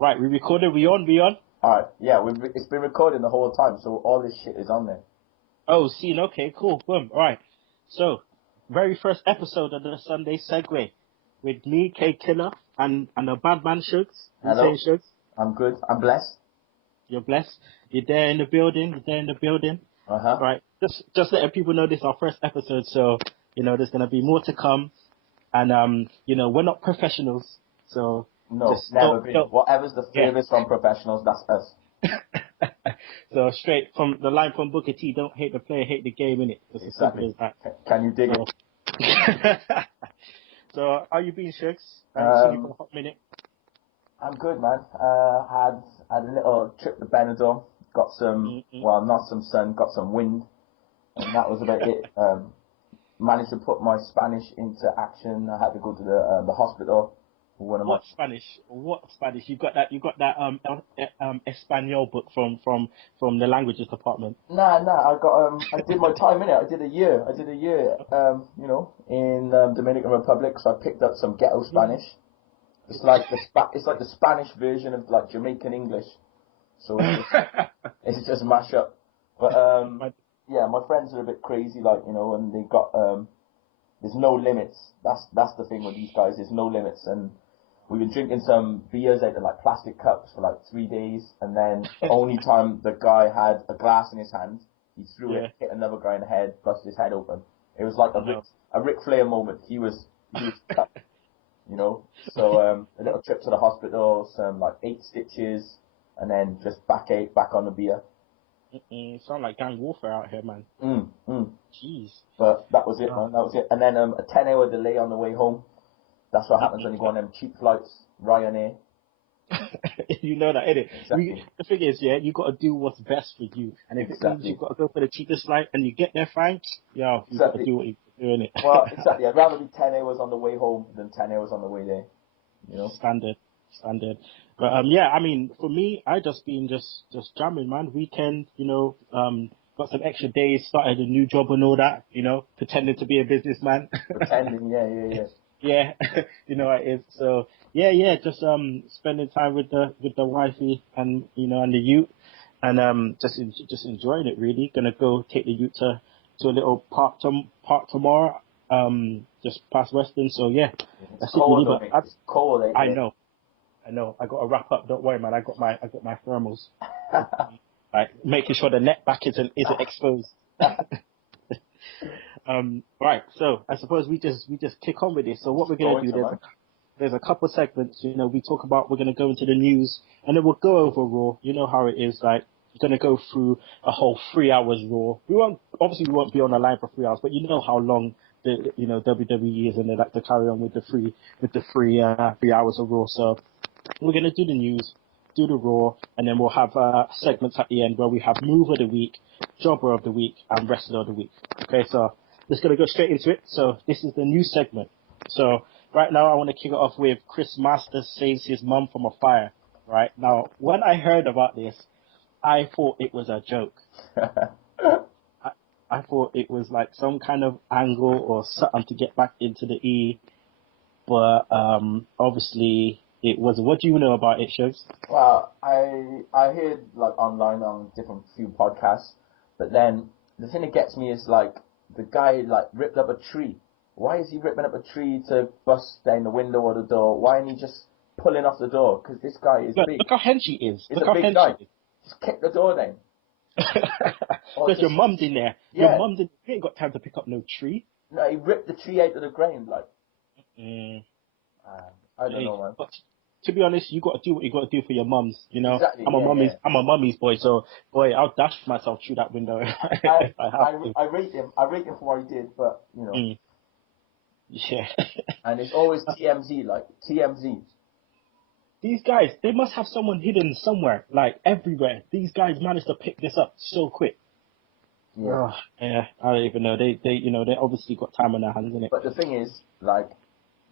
Right, we recorded. We on? Alright, yeah, it's been recording the whole time, so all this shit is on there. Oh, scene. Okay, cool. Boom. All right. So, very first episode of the Sunday Segue with me, Kinny Killa, and the bad man Sugs. You Hello. saying, Sugs? I'm good. I'm blessed. You're blessed. You're there in the building. Uh-huh. Right. Just letting people know this is our first episode, so there's gonna be more to come. And we're not professionals, so No, just never been. don't. Whatever's the Yeah. furthest from professionals, that's us. So straight from the line from Booker T, don't hate the player, hate the game, innit? Just as simple as that. Can you dig it? So, how you been, Shugs? I haven't seen you for a hot minute. I'm good, man. Had a little trip to Benidorm. Got some, well, not some sun, got some wind, and that was about it. Managed to put my Spanish into action. I had to go to the hospital. What Spanish? You got that Espanol book from the languages department? Nah. I did my time in it. I did a year. In Dominican Republic. So I picked up some ghetto Spanish. It's like the Spanish version of like Jamaican English. So it's just mash up. But yeah, my friends are a bit crazy, and they got there's no limits. That's the thing with these guys. There's no limits, and we've been drinking some beers out of like plastic cups for like 3 days, and then the only time the guy had a glass in his hand, he threw it, hit another guy in the head, busted his head open. It was like a Ric Flair moment. He was cut, So a little trip to the hospital, some like 8 stitches, and then just back on the beer. Sound like gang warfare out here, man. Jeez. But that was it, man. That was it. And then a 10-hour delay on the way home. That's what happens when you go on them cheap flights, Ryanair. You know that, innit? Exactly. The thing is, you got to do what's best for you. And if it means you've got to go for the cheapest flight and you get there fine, you got to do what you're doing, innit? Well, exactly. I'd rather be 10 hours on the way home than 10 hours on the way there. Standard. But I mean, for me, I just been just jamming, man. Weekend, got some extra days, started a new job and all that, pretending to be a businessman. Pretending, yeah. Yeah, you know what it is. So yeah, just spending time with the wifey and and the youth, and just enjoying it really. Gonna go take the youth to a little park tomorrow, just past Western. So yeah, it's cold, really, but it's cold. I know. I got to wrap up. Don't worry, man. I got my thermals. Like making sure the net back isn't exposed. Right. So I suppose we just kick on with this. So what we're gonna do? There's a couple segments. We talk about. We're gonna go into the news, and then we'll go over Raw. You know how it is. Like we're gonna go through a whole 3 hours Raw. We won't be on the line for 3 hours, but you know how long the WWE is, and they like to carry on with the 3 hours of Raw. So we're gonna do the news, do the Raw, and then we'll have segments at the end where we have Move of the Week, Jobber of the Week, and Wrestler of the Week. Okay, so just gonna go straight into it. So this is the news segment. So right now I want to kick it off with Chris Masters saves his mum from a fire. Right now, when I heard about this, I thought it was a joke. I thought it was like some kind of angle or something to get back into the E, but obviously it wasn't. What do you know about it, Shugs? Well, I heard like online on different few podcasts, but then the thing that gets me is like the guy like ripped up a tree. Why is he ripping up a tree to bust down the window or the door? Why isn't he just pulling off the door? Because this guy is big. Look how hench he is. He's a big guy. Just kick the door down. Because your mum's in there. Yeah. Your mum's in. You ain't got time to pick up no tree. No, he ripped the tree out of the ground like. I don't know, man. But to be honest, you got to do what you got to do for your mums. Exactly, I'm a mummy's boy, so boy, I'll dash myself through that window. I rate him for what he did, but Yeah. And it's always TMZ, like TMZ. These guys, they must have someone hidden somewhere, like everywhere. These guys managed to pick this up so quick. Yeah. Yeah, I don't even know. They obviously got time on their hands, innit? But the thing is, like,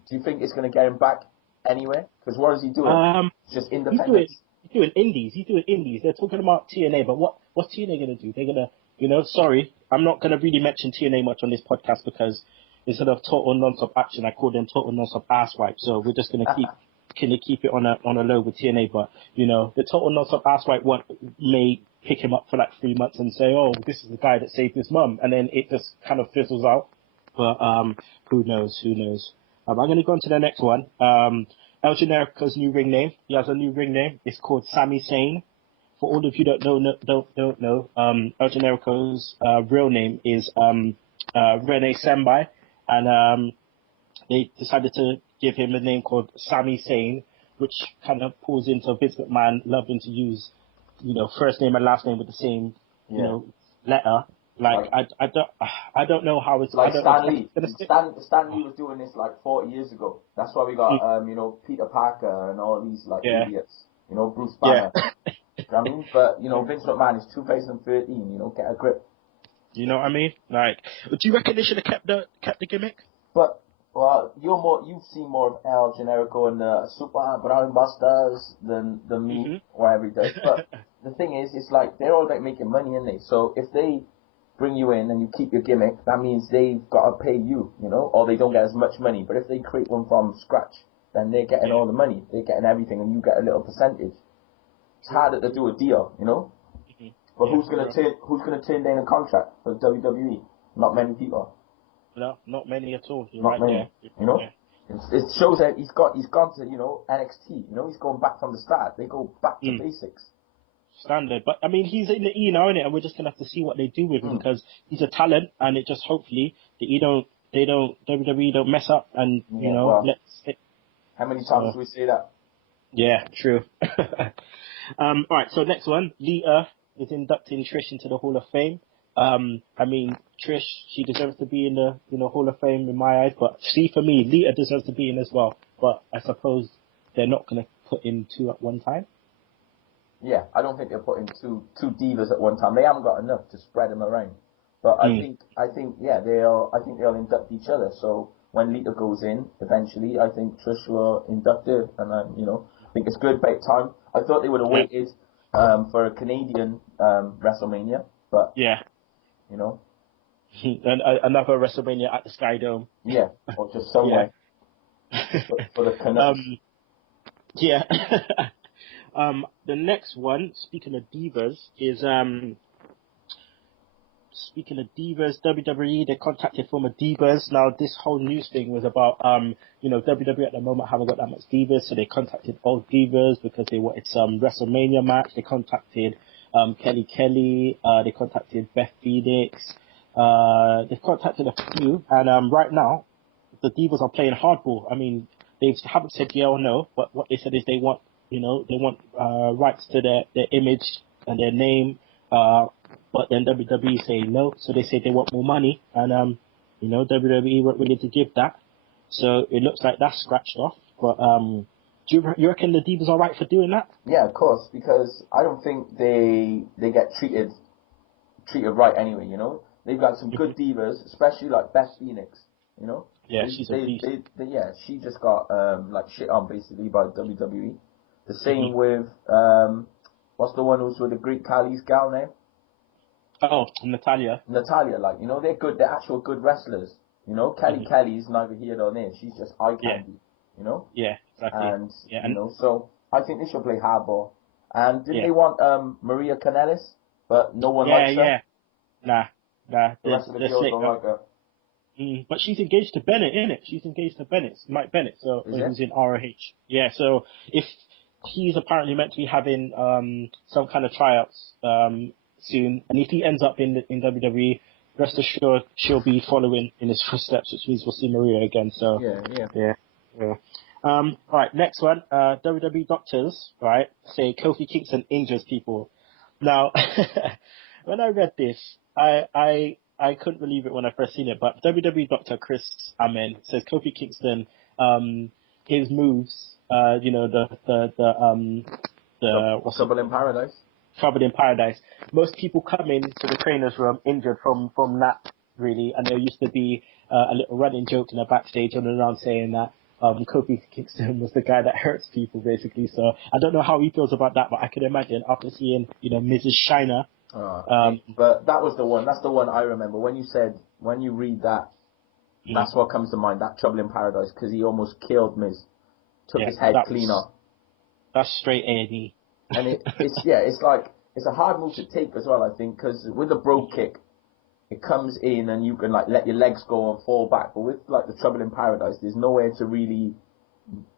do you think it's going to get him back anywhere? Because what is he doing? Just independence. He's doing indies. They're talking about TNA, but what's TNA going to do? They're going to, sorry, I'm not going to really mention TNA much on this podcast because instead of total non-stop action, I call them total non-stop asswipes. So we're just going to can they keep it on a low with TNA? But the total non-stop asswipe one may pick him up for like 3 months and say, oh, this is the guy that saved his mum, and then it just kind of fizzles out. But who knows? I'm going to go on to the next one. El Generico's new ring name. He has a new ring name. It's called Sami Zayn. For all of you that don't know, El Generico's real name is Rene Senbai, and they decided to give him a name called Sami Zayn, which kind of pulls into Vince McMahon loving to use, first name and last name with the same, letter. Like I don't know how it's like Stan Lee. Stan Lee was doing this like 40 years ago. That's why we got Peter Parker and all these idiots. Bruce Banner. You know what I mean? But Vince McMahon is 2013. Get a grip. You know what I mean? Like, do you reckon they should have kept the gimmick? But you've seen more of El Generico and the Super Brown Busters than me, whatever he does. But the thing is, it's like they're all about making money, aren't they? So if they bring you in and you keep your gimmick, that means they've got to pay you, or they don't get as much money. But if they create one from scratch, then they're getting all the money. They're getting everything, and you get a little percentage. It's harder to do a deal, But who's gonna turn down a contract for WWE? Not many people. No, not many at all. You're not right many. there. It shows that he's gone to NXT. He's going back from the start. They go back to basics. Standard, but I mean he's in the E now, innit? And we're just gonna have to see what they do with him because he's a talent, and it just hopefully WWE don't mess up, and let's. How many times do we say that? Yeah, true. All right, so next one, Lita is inducting Trish into the Hall of Fame. I mean, Trish, she deserves to be in the Hall of Fame in my eyes, but see, for me, Lita deserves to be in as well. But I suppose they're not going to put in two at one time. Yeah, I don't think they're putting two divas at one time. They haven't got enough to spread them around. But I think they'll induct each other. So when Lita goes in, eventually, I think Trish will induct her, and I think it's good about time. I thought they would have waited for a Canadian WrestleMania, but and another WrestleMania at the Sky Dome. Yeah, or just somewhere for the Canucks. The next one, speaking of divas, is WWE. They contacted former divas. Now, this whole news thing was about WWE at the moment haven't got that much divas, so they contacted old divas because they wanted some WrestleMania match. They contacted Kelly. They contacted Beth Phoenix. They've contacted a few, and right now the divas are playing hardball. I mean, they haven't said yeah or no, but what they said is they want rights to their image and their name, but then WWE say no, so they say they want more money, and WWE weren't willing to give that, so it looks like that's scratched off. But do you reckon the divas are right for doing that? Yeah, of course, because I don't think they get treated right anyway. They've got some good divas, especially like Beth Phoenix. Yeah, she's a beast. She just got shit on basically by WWE. The same with what's the one who's with the Greek Khali's gal name? Oh, Natalia, they're good. They're actual good wrestlers. Kelly's neither here nor there. She's just eye candy. Yeah, exactly. And so I think they should play hardball. And didn't they want Maria Kanellis, but no one likes her? Nah. The rest of the girls don't like her. But she's engaged to Bennett, innit? She's engaged to Mike Bennett, so who's in ROH. Yeah, so if he's apparently meant to be having some kind of tryouts soon, and if he ends up in WWE, rest assured she'll be following in his footsteps, which means we'll see Maria again. So yeah. All right, next one. WWE doctors, right, say Kofi Kingston injures people. Now, when I read this, I couldn't believe it when I first seen it, but WWE doctor Chris Amen says Kofi Kingston, his moves, Trouble in Paradise. Trouble in Paradise. Most people come into the trainer's room injured from that, really, and there used to be a little running joke in the backstage on and around saying that Kofi Kingston was the guy that hurts people, basically. So I don't know how he feels about that, but I can imagine after seeing, Mrs. Shiner. But that was the one. That's the one I remember. When you read that, that's what comes to mind. That Trouble in Paradise, because he almost killed Miz. took his head clean off. That's straight A&E. And it's like, it's a hard move to take as well, I think, because with a brogue kick, it comes in and you can like let your legs go and fall back. But with like the Trouble in Paradise, there's nowhere to really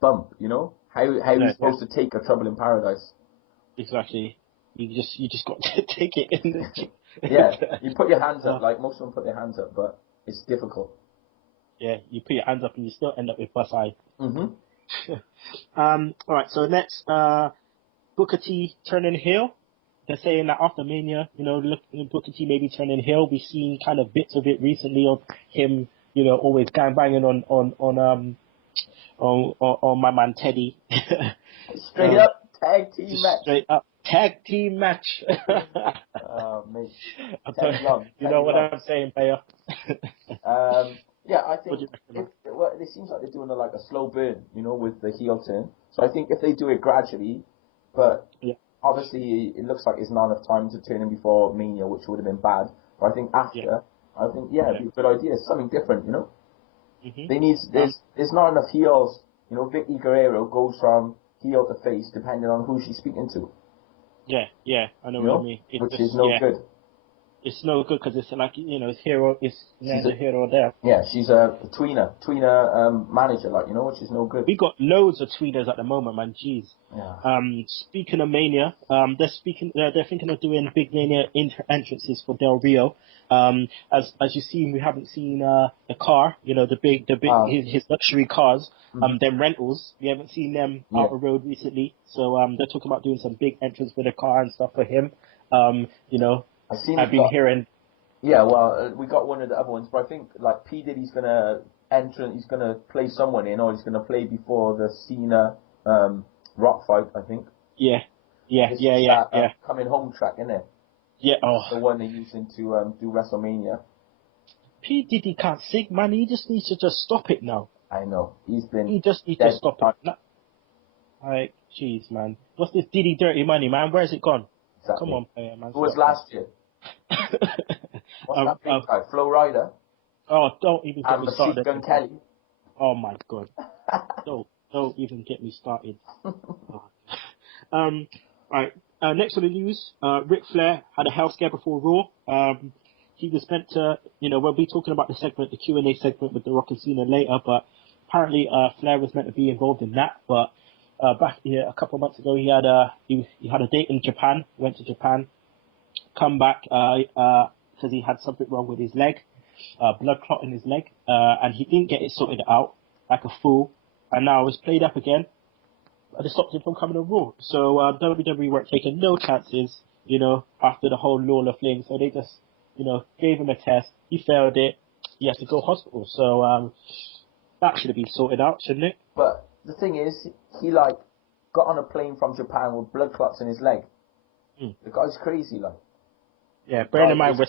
bump, you know? How are you supposed to take a Trouble in Paradise? Exactly. You just got to take it in the Yeah, you put your hands up, like most of them put their hands up, but it's difficult. Yeah, you put your hands up and you still end up with bus eye. Mm-hmm. Alright, so next, Booker T turning heel. They're saying that after Mania, you know, Booker T maybe turning heel. We've seen kind of bits of it recently of him, you know, always banging on my man Teddy. Straight up tag team match. Straight up tag team match. Oh, mate. You know what I'm saying, player? Yeah, I think it seems like they're doing like a slow burn, you know, with the heel turn. So I think if they do it gradually, but obviously it looks like it's not enough time to turn him before Mania, which would have been bad. But I think after, it'd be a good idea. It's something different, you know. Mm-hmm. There's not enough heels. You know, Vicky Guerrero goes from heel to face depending on who she's speaking to. Yeah, I know what you mean. Which is no good. It's no good because it's like, you know, it's neither here or there. Yeah, she's a tweener manager, like, you know, which is no good. We got loads of tweeners at the moment, man. Jeez. Yeah. Speaking of Mania, they're thinking of doing big Mania entrances for Del Rio. As you see, we haven't seen the car, you know, his luxury cars, them rentals. We haven't seen them out on the road recently. So they're talking about doing some big entrance for the car and stuff for him. You know. I've been hearing. Yeah, well, we got one of the other ones, but I think like P Diddy's gonna he's gonna play someone in, or he's gonna play before the Cena Rock fight, I think. Yeah. Coming home track, isn't it? Yeah. The one they're using to do WrestleMania. P Diddy can't sing, man. He just needs to just stop it now. I know. He just needs to stop it. Like, jeez, man. What's this Diddy dirty money, man? Where's it gone? Exactly. Come on, player, man. Who was last year? What's that big guy? Flo Rida? Oh, don't even get me started. Machine Gun Kelly? Oh my god. don't even get me started. Right. Next on the news, Ric Flair had a health scare before Raw. He was meant to, you know, we'll be talking about the Q&A segment with The Rock and Cena later, but apparently Flair was meant to be involved in that, but back here a couple of months ago, he had a date in Japan, went to Japan, come back, because he had something wrong with his leg, blood clot in his leg, and he didn't get it sorted out, like a fool, and now it's played up again, and it stopped him from coming on Raw. So, WWE weren't taking no chances, you know, after the whole Lawler fling, so they just, you know, gave him a test, he failed it, he has to go hospital, so, that should have been sorted out, shouldn't it? But the thing is, he like got on a plane from Japan with blood clots in his leg. The guy's crazy, like. Yeah, bearing in mind we're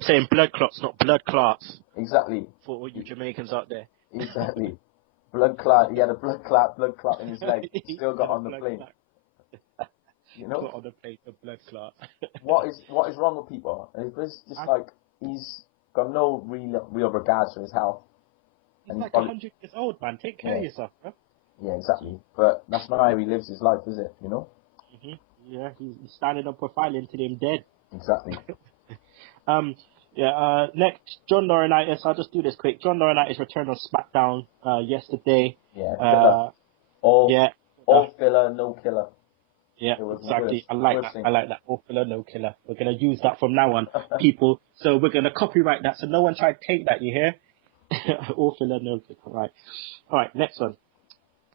saying blood clots, not blood clots. Exactly. For all you Jamaicans out there. Exactly. Blood clot. He had a blood clot in his leg. Still got on the plane. You know. Got on the plane, the blood clot. What is wrong with people? It's just like he's got no real regards for his health. He's like 100 years old, man. Take care of yourself, bro. Yeah, exactly. But that's not how he lives his life, is it? You know? Yeah, he's standing up profiling till him dead. Exactly. Next, John Laurinaitis. I'll just do this quick. John Laurinaitis returned on SmackDown yesterday. Yeah, filler. All filler, no killer. Yeah, exactly. I like that. All filler, no killer. We're going to use that from now on, people. So we're going to copyright that so no one try to take that, you hear? All filler, no killer. All right, next one.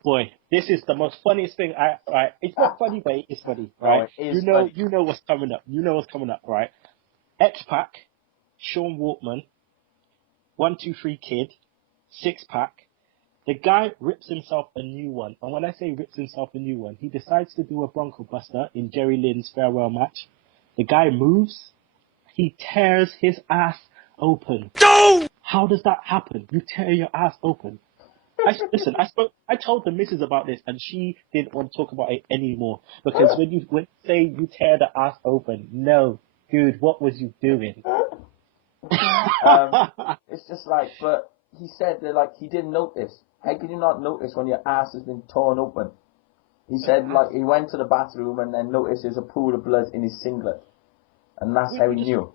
Boy, this is the most funniest thing. Right, it's not funny, but it's funny, right? You know what's coming up. You know what's coming up, right? X-Pac, Sean Waltman, 123 Kid, 6-Pac. The guy rips himself a new one, and when I say rips himself a new one, he decides to do a Bronco Buster in Jerry Lynn's farewell match. The guy moves, he tears his ass open. No! How does that happen? You tear your ass open. I told the missus about this, and she didn't want to talk about it anymore. Because when you say you tear the ass open, no, dude, what was you doing? It's just like, but he said that like he didn't notice. How can you not notice when your ass has been torn open? He said, like, he went to the bathroom and then noticed there's a pool of blood in his singlet. And that's how he knew.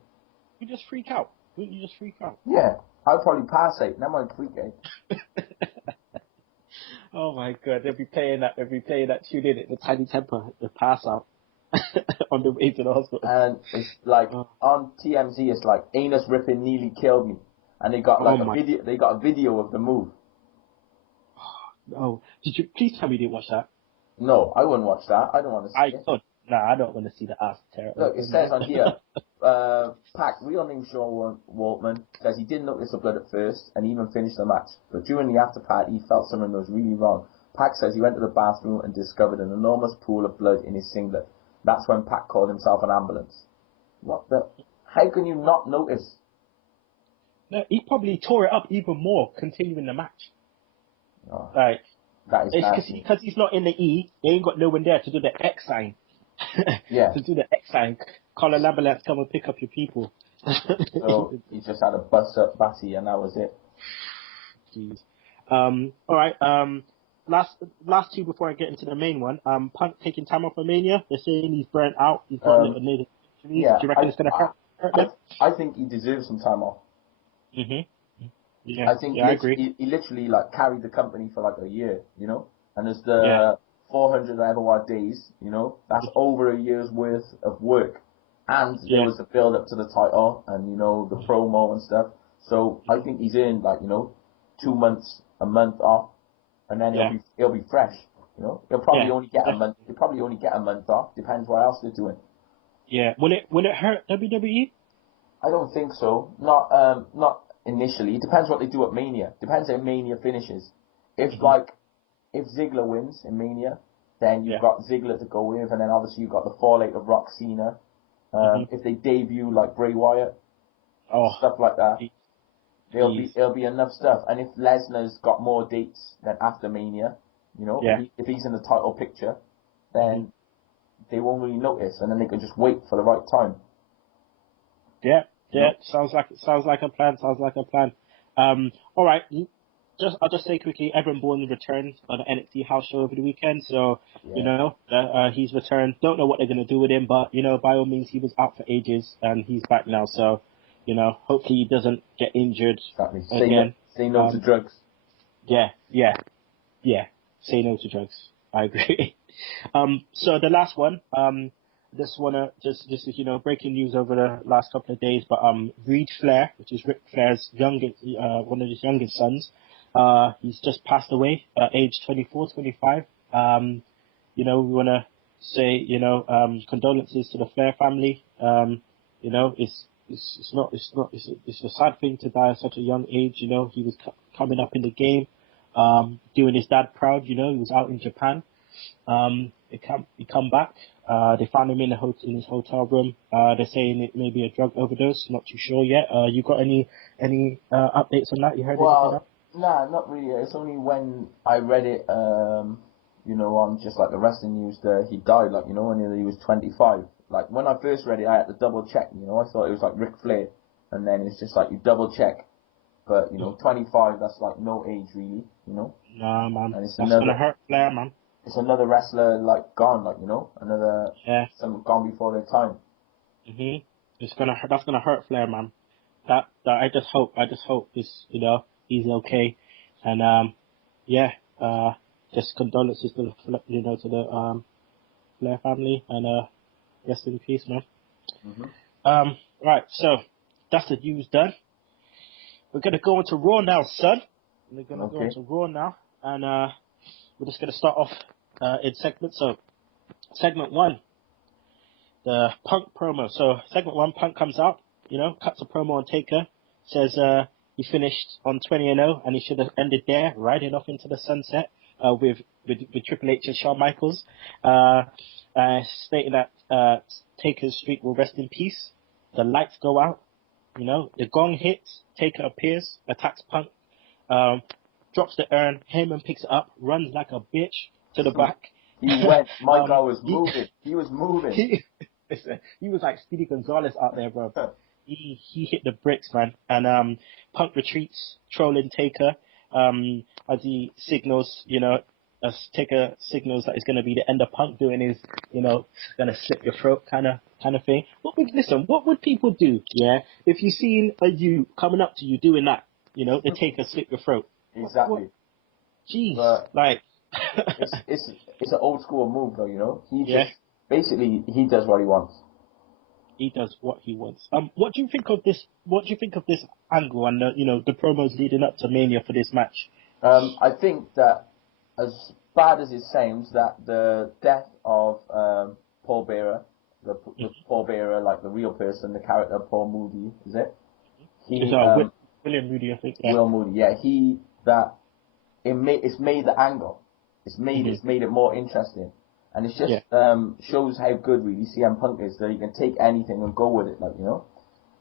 You just freak out. Wouldn't you just freak out? Yeah. I'd probably pass out. Never mind freak out. Oh my god, they'll be playing that tune in at the Tiny Temper, the pass out on the way to the hospital. And it's like, on TMZ, it's like, anus ripping nearly killed me. And they got like a video of the move. Oh, did you, please tell me you didn't watch that? No, I wouldn't watch that. I don't want to see it. I don't want to see the ass tear. Look, it says on here, Pac, real name Sean Waltman, says he didn't notice the blood at first and even finished the match. But during the after party, he felt something was really wrong. Pac says he went to the bathroom and discovered an enormous pool of blood in his singlet. That's when Pac called himself an ambulance. What the? How can you not notice? No, he probably tore it up even more, continuing the match. Oh, like, that is nasty. Because he's not in the E, they ain't got no one there to do the X sign. Yeah. To do the X sign. Call an ambulance, come and pick up your people. So he just had a bust up batty and that was it. Jeez. Alright, last two before I get into the main one. Punk taking time off of Mania. They're saying he's burnt out. He's got a little injuries. Yeah, do you reckon it's going to hurt them? I think he deserves some time off. Yeah, I think I agree. He literally like carried the company for like a year, you know? And there's the 400 whatever days, you know? That's over a year's worth of work. And there was the build up to the title and, you know, the promo and stuff. So I think he's in like, you know, 2 months, a month off, and then he'll be fresh, you know? He'll probably only get a month. He'll probably only get a month off. Depends what else they're doing. Yeah. Will it hurt WWE? I don't think so. Not initially. It depends what they do at Mania. Depends how Mania finishes. If Ziggler wins in Mania, then you've got Ziggler to go with, and then obviously you've got the fallout of Rock Cena. If they debut like Bray Wyatt, stuff like that, there'll be enough stuff. And if Lesnar's got more dates than after Mania, you know, if he's in the title picture, then they won't really notice, and then they can just wait for the right time. Yeah, sounds like a plan. All right. I'll just say quickly, Evan Bourne returned on the NXT house show over the weekend, so you know he's returned. Don't know what they're gonna do with him, but you know, by all means, he was out for ages and he's back now. So you know, hopefully he doesn't get injured again. Say no to drugs. Yeah. Say no to drugs. I agree. So the last one, just wanna just you know, breaking news over the last couple of days, but Reed Flair, which is Ric Flair's youngest, one of his youngest sons, he's just passed away at age 24, 25. You know, we wanna say, you know, condolences to the Flair family. You know, it's a sad thing to die at such a young age. You know, he was coming up in the game, doing his dad proud. You know, he was out in Japan. He come back. They found him in his hotel room. They're saying it may be a drug overdose. Not too sure yet. You got any updates on that? You heard anything? Nah, not really. It's only when I read it, you know, on just like the wrestling news that he died, like, you know, when he was 25. Like, when I first read it, I had to double check, you know, I thought it was like Ric Flair, and then it's just like you double check. But, you know, 25, that's like no age really, you know? Nah, man. That's gonna hurt Flair, man. It's another wrestler, like, gone, like, you know? Someone gone before their time. That's gonna hurt Flair, man. That I just hope this, you know, he's okay. And, just condolences to the, you know, to the, Flair family, and, rest in peace, man. Right, so, that's the news done. We're gonna go into Raw now, son. We're gonna go into Raw now, and, we're just gonna start off, in segments. So, segment 1, the Punk promo. So, segment 1, Punk comes out, you know, cuts a promo on Taker, says, he finished on 20-0, and he should have ended there, riding off into the sunset, with Triple H and Shawn Michaels, stating that, Taker's streak will rest in peace. The lights go out, you know, the gong hits, Taker appears, attacks Punk, drops the urn, Heyman picks it up, runs like a bitch to the back. He went, my guy was moving. He was moving. He was like Speedy Gonzalez out there, bro. He hit the bricks, man. And Punk retreats, trolling Taker. as he signals, as Taker signals that it's going to be the end of Punk doing his, going to slit your throat kind of thing. What would people do, yeah, if you seen a you coming up to you doing that, the Taker slit your throat? Exactly. Jeez, it's an old school move though, He just basically he does what he wants. He does what he wants. What do you think of this? What do you think of this angle and the promos leading up to Mania for this match? I think that as bad as it sounds, that the death of Paul Bearer, the Paul Bearer, like the real person, the character Paul Moody, is it? William Moody, I think. Yeah. Will Moody, yeah. It's made the angle. It's made it more interesting. And it's just shows how good really CM Punk is, that he can take anything and go with it,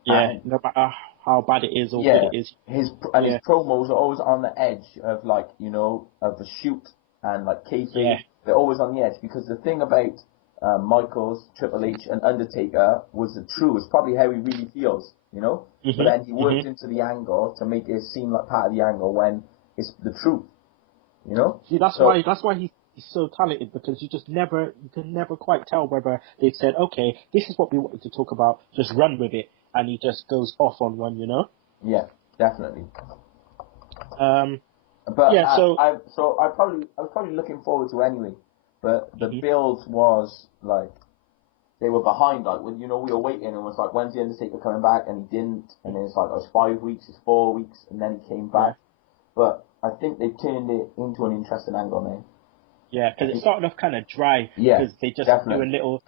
Yeah, and no matter how bad it is or good it is. His promos are always on the edge of of the shoot and kayfabe. Yeah. They're always on the edge because the thing about Michaels, Triple H, and Undertaker was the truth. It's probably how he really feels, But then he worked into the angle to make it seem like part of the angle when it's the truth, See, that's why he's so talented, because you can never quite tell whether they've said, okay, this is what we wanted to talk about, just run with it, and he just goes off on one, Yeah, definitely. I was probably looking forward to anyway, but the build was they were behind, when we were waiting and it was when's the Undertaker coming back, and he didn't, and then it's it was 5 weeks, it's 4 weeks, and then he came back, but I think they turned it into an interesting angle now. Yeah, because it started off kind of dry, because they just doing little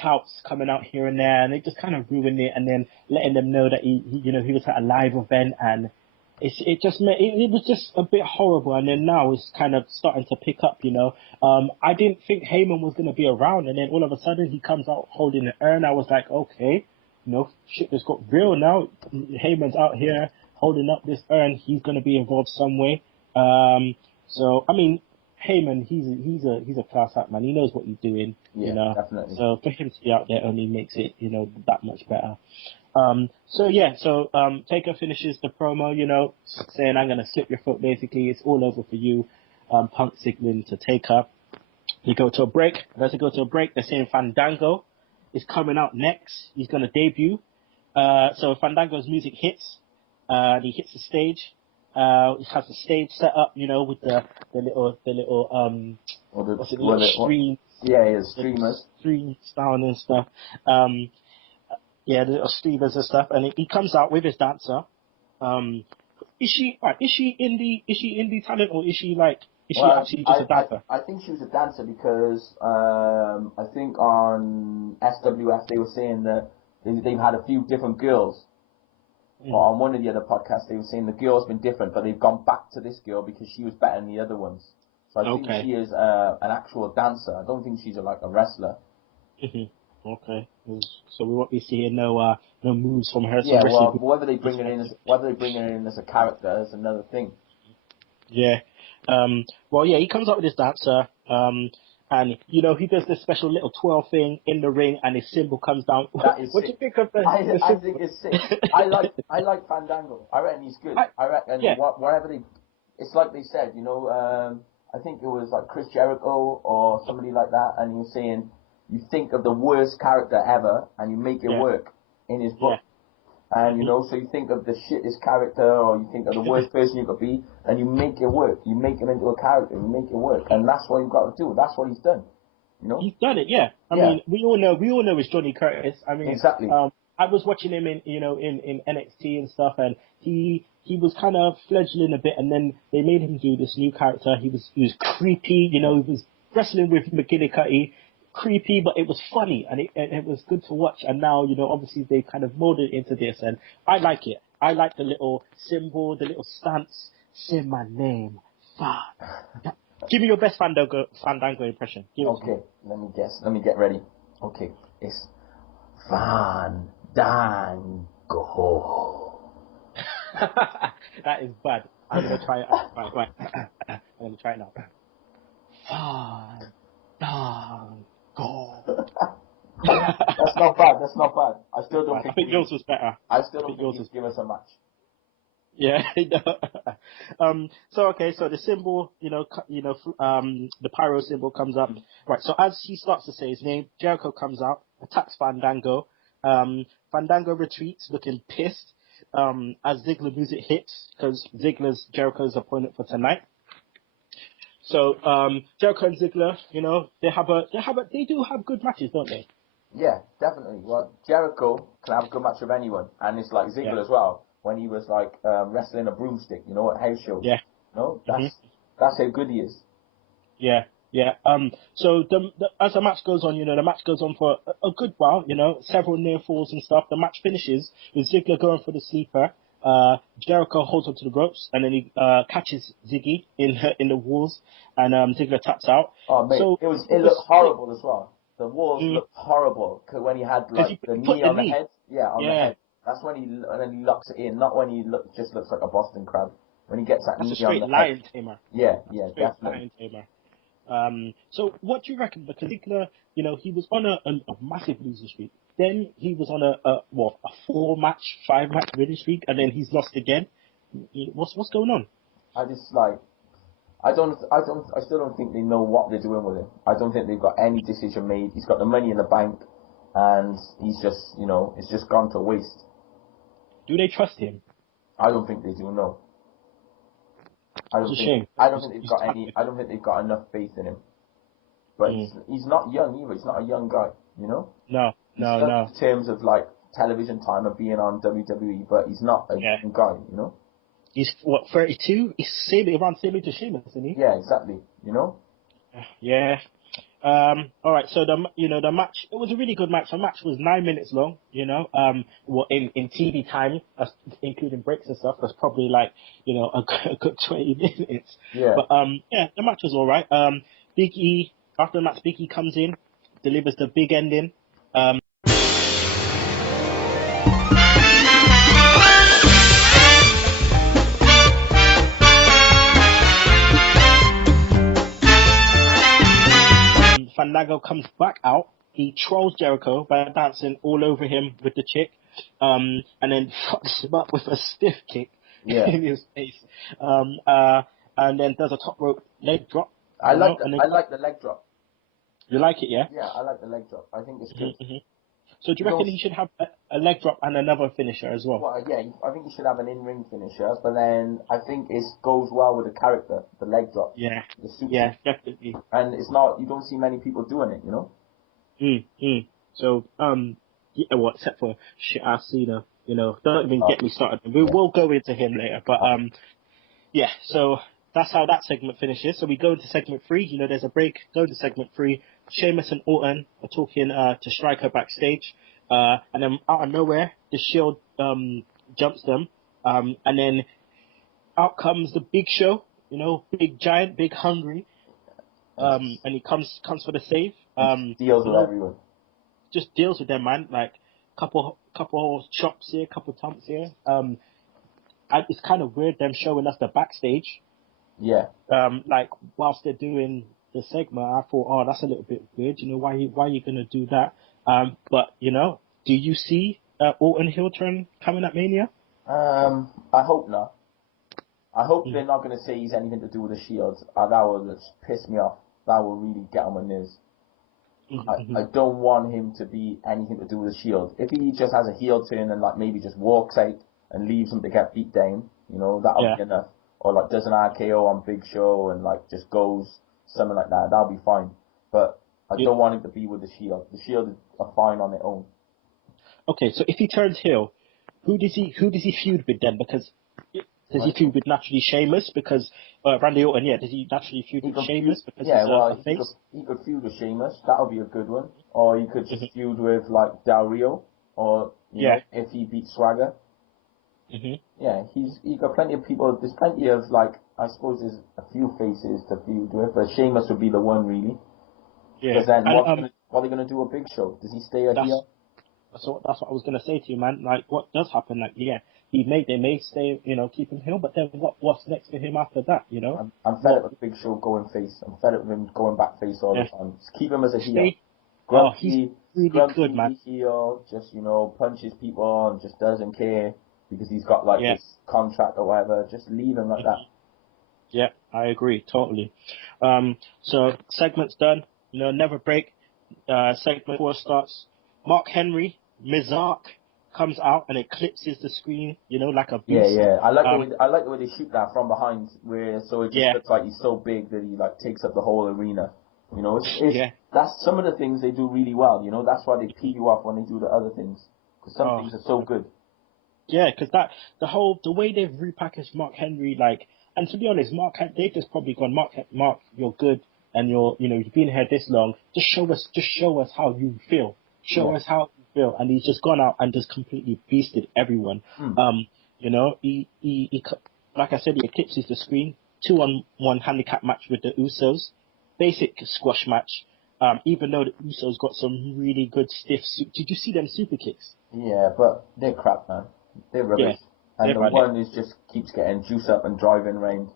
touts coming out here and there, and they just kind of ruined it, and then letting them know that he was at a live event, and it was just a bit horrible, and then now it's kind of starting to pick up, I didn't think Heyman was going to be around, and then all of a sudden he comes out holding an urn. I was like, okay, shit just got real now. Heyman's out here holding up this urn. He's going to be involved some way. So I mean, Heyman, he's a class act, man. He knows what he's doing, Definitely. So for him to be out there only makes it, that much better. Taker finishes the promo, saying, I'm gonna slip your foot, basically. It's all over for you. Punk signaling to Taker. You go to a break. As they go to a break, they're saying Fandango is coming out next. He's gonna debut. So Fandango's music hits. He hits the stage. He has the stage set up, with the little stream. Yeah, streamers. Stream sound and stuff. The little streamers and stuff. And he comes out with his dancer. Is she indie talent, or is she actually just a dancer? I think she was a dancer because I think on SWF they were saying that they've had a few different girls. On one of the other podcasts, they were saying the girl's been different, but they've gone back to this girl because she was better than the other ones. So I think she is an actual dancer. I don't think she's a wrestler. Okay. So we won't be seeing no moves from her. Yeah, whether they bring her in as a character is another thing. Yeah. He comes up with his dancer. And he does this special little twirl thing in the ring, and his symbol comes down. What do you think of the? I think it's sick. I like Fandango. I reckon he's good. I reckon whatever it's like they said. I think it was Chris Jericho or somebody like that, and he was saying you think of the worst character ever, and you make it work in his book. And, so you think of the shittest character, or you think of the worst person you could be, and you make it work. You make him into a character, you make it work. And that's what you've got to do. That's what he's done. He's done it, yeah. I mean, we all know it's Johnny Curtis. I mean, exactly. I was watching him in NXT and stuff, and he was kind of fledgling a bit, and then they made him do this new character. He was creepy, he was wrestling with McGillicuddy. Creepy, but it was funny, and it was good to watch. And now, obviously they kind of molded it into this, and I like it. I like the little symbol, the little stance. Say my name. Give me your best Fandango impression. Okay, let me guess. Let me get ready. Okay, it's Fandango. That is bad. I'm gonna try it out. Right. I'm gonna try it now. Fandango. That's not bad. I still don't think yours was better. I still don't think yours give us a match. Yeah. So okay, so the symbol, the pyro symbol comes up. Right. So as he starts to say his name, Jericho comes out, attacks Fandango. Fandango retreats, looking pissed. As Ziggler music hits, because Ziggler's Jericho's opponent for tonight. So Jericho and Ziggler, they do have good matches, don't they? Yeah, definitely. Well, Jericho can have a good match with anyone, and it's like Ziggler as well when he was like wrestling a broomstick, at house shows. Yeah. No, that's how good he is. Yeah, yeah. So as the match goes on, the match goes on for a good while. Several near falls and stuff. The match finishes with Ziggler going for the sleeper. Jericho holds onto the ropes and then he catches Ziggy in the walls, and Ziggler taps out. Oh mate, So it looked horrible as well. The walls looked horrible when he had like the knee on the head. Yeah, on the head. That's when he locks it in, not when he just looks like a Boston crab. When he gets that knee on the head. That's a straight lion tamer. Yeah, definitely. Lion tamer. So what do you reckon? Because Ziggler, he was on a massive losing streak. Then he was on a 5-match winning streak, and then he's lost again. What's going on? I still don't think they know what they're doing with him. I don't think they've got any decision made. He's got the money in the bank, and he's just, it's just gone to waste. Do they trust him? I don't think they do. No. I don't think they've got enough faith in him. But he's not young either. He's not a young guy. No. In terms of like television time and being on WWE, but he's not a young guy. He's 32? He's around same age as Sheamus, isn't he? Yeah, exactly. Yeah. All right. So the match, it was a really good match. The match was 9 minutes long. In TV time, including breaks and stuff, was probably like a good 20 minutes. Yeah. But the match was all right. Big E, after the match, Big E comes in, delivers the big ending. Fandango comes back out. He trolls Jericho by dancing all over him with the chick, and then fucks him up with a stiff kick in his face. And then does a top rope leg drop. I like the leg drop. You like it, yeah? Yeah, I like the leg drop. I think it's good. Mm-hmm. So do you reckon he should have a leg drop and another finisher as well? Well, yeah, I think he should have an in-ring finisher, but then I think it goes well with the character, the leg drop. Yeah. The super. Yeah, definitely. And you don't see many people doing it, So, except for shit ass Cena, don't even get me started. We'll go into him later, but, so that's how that segment finishes. So we go into segment 3, there's a break, go to segment 3. Sheamus and Orton are talking to Striker backstage, and then out of nowhere, the Shield jumps them, and then out comes the Big Show, big giant, big hungry, and he comes for the save. Deals with everyone. Just deals with them, man. Like couple chops here, couple thumps here. It's kind of weird them showing us the backstage. Yeah. Like whilst they're doing the segment, I thought, oh, that's a little bit weird. Why are you gonna do that? But do you see Orton heel turn coming at Mania? I hope not. I hope they're not gonna say he's anything to do with the Shield. That will just piss me off. That will really get on my nerves. I don't want him to be anything to do with the Shield. If he just has a heel turn and like maybe just walks out and leaves him to get beat down, that'll be enough. Or like does an RKO on Big Show and like just goes something like that. That'll be fine. But I don't want him to be with the Shield. The Shield are fine on their own. Okay, so if he turns heel, who does he feud with then? Because does he feud with naturally Sheamus? Because Randy Orton, does he naturally feud with Sheamus? Because he's a face? He could feud with Sheamus. That would be a good one. Or he could just feud with like Del Rio, or if he beats Swagger. Yeah, he got plenty of people. There's plenty of like, I suppose there's a few faces to feud with, but Sheamus would be the one really. Yeah. Because then what are they gonna do a Big Show? Does he stay a heel? That's what I was gonna say to you, man. Like, what does happen? Like, they may stay, keep him heel, but then what's next for him after that? I'm fed up with Big Show going face. I'm fed up with him going back face all the time. Just keep him as a heel. He's really good, man. Heel, just punches people and just doesn't care. because he's got like this contract or whatever. Just leave him like that. Yeah, I agree totally. So segment's done. Never break. Segment 4 starts. Mark Henry, Mizark, comes out and eclipses the screen. Like a beast. Yeah. I like the way they shoot that from behind, so it just looks like he's so big that he like takes up the whole arena. That's some of the things they do really well. That's why they pee you off when they do the other things, because some things are so good. Yeah, because the way they've repackaged Mark Henry, and to be honest, they've just probably gone, Mark, you're good, and you've been here this long. Just show us how you feel. Show us how you feel, and he's just gone out and just completely beasted everyone. He like I said, he eclipses the screen. 2-on-1 handicap match with the Usos. Basic squash match, even though the Usos got some really good stiff. Did you see them super kicks? Yeah, but they're crap, man. They're rubbish. Yeah, and the one is just keeps getting juice up and driving rain.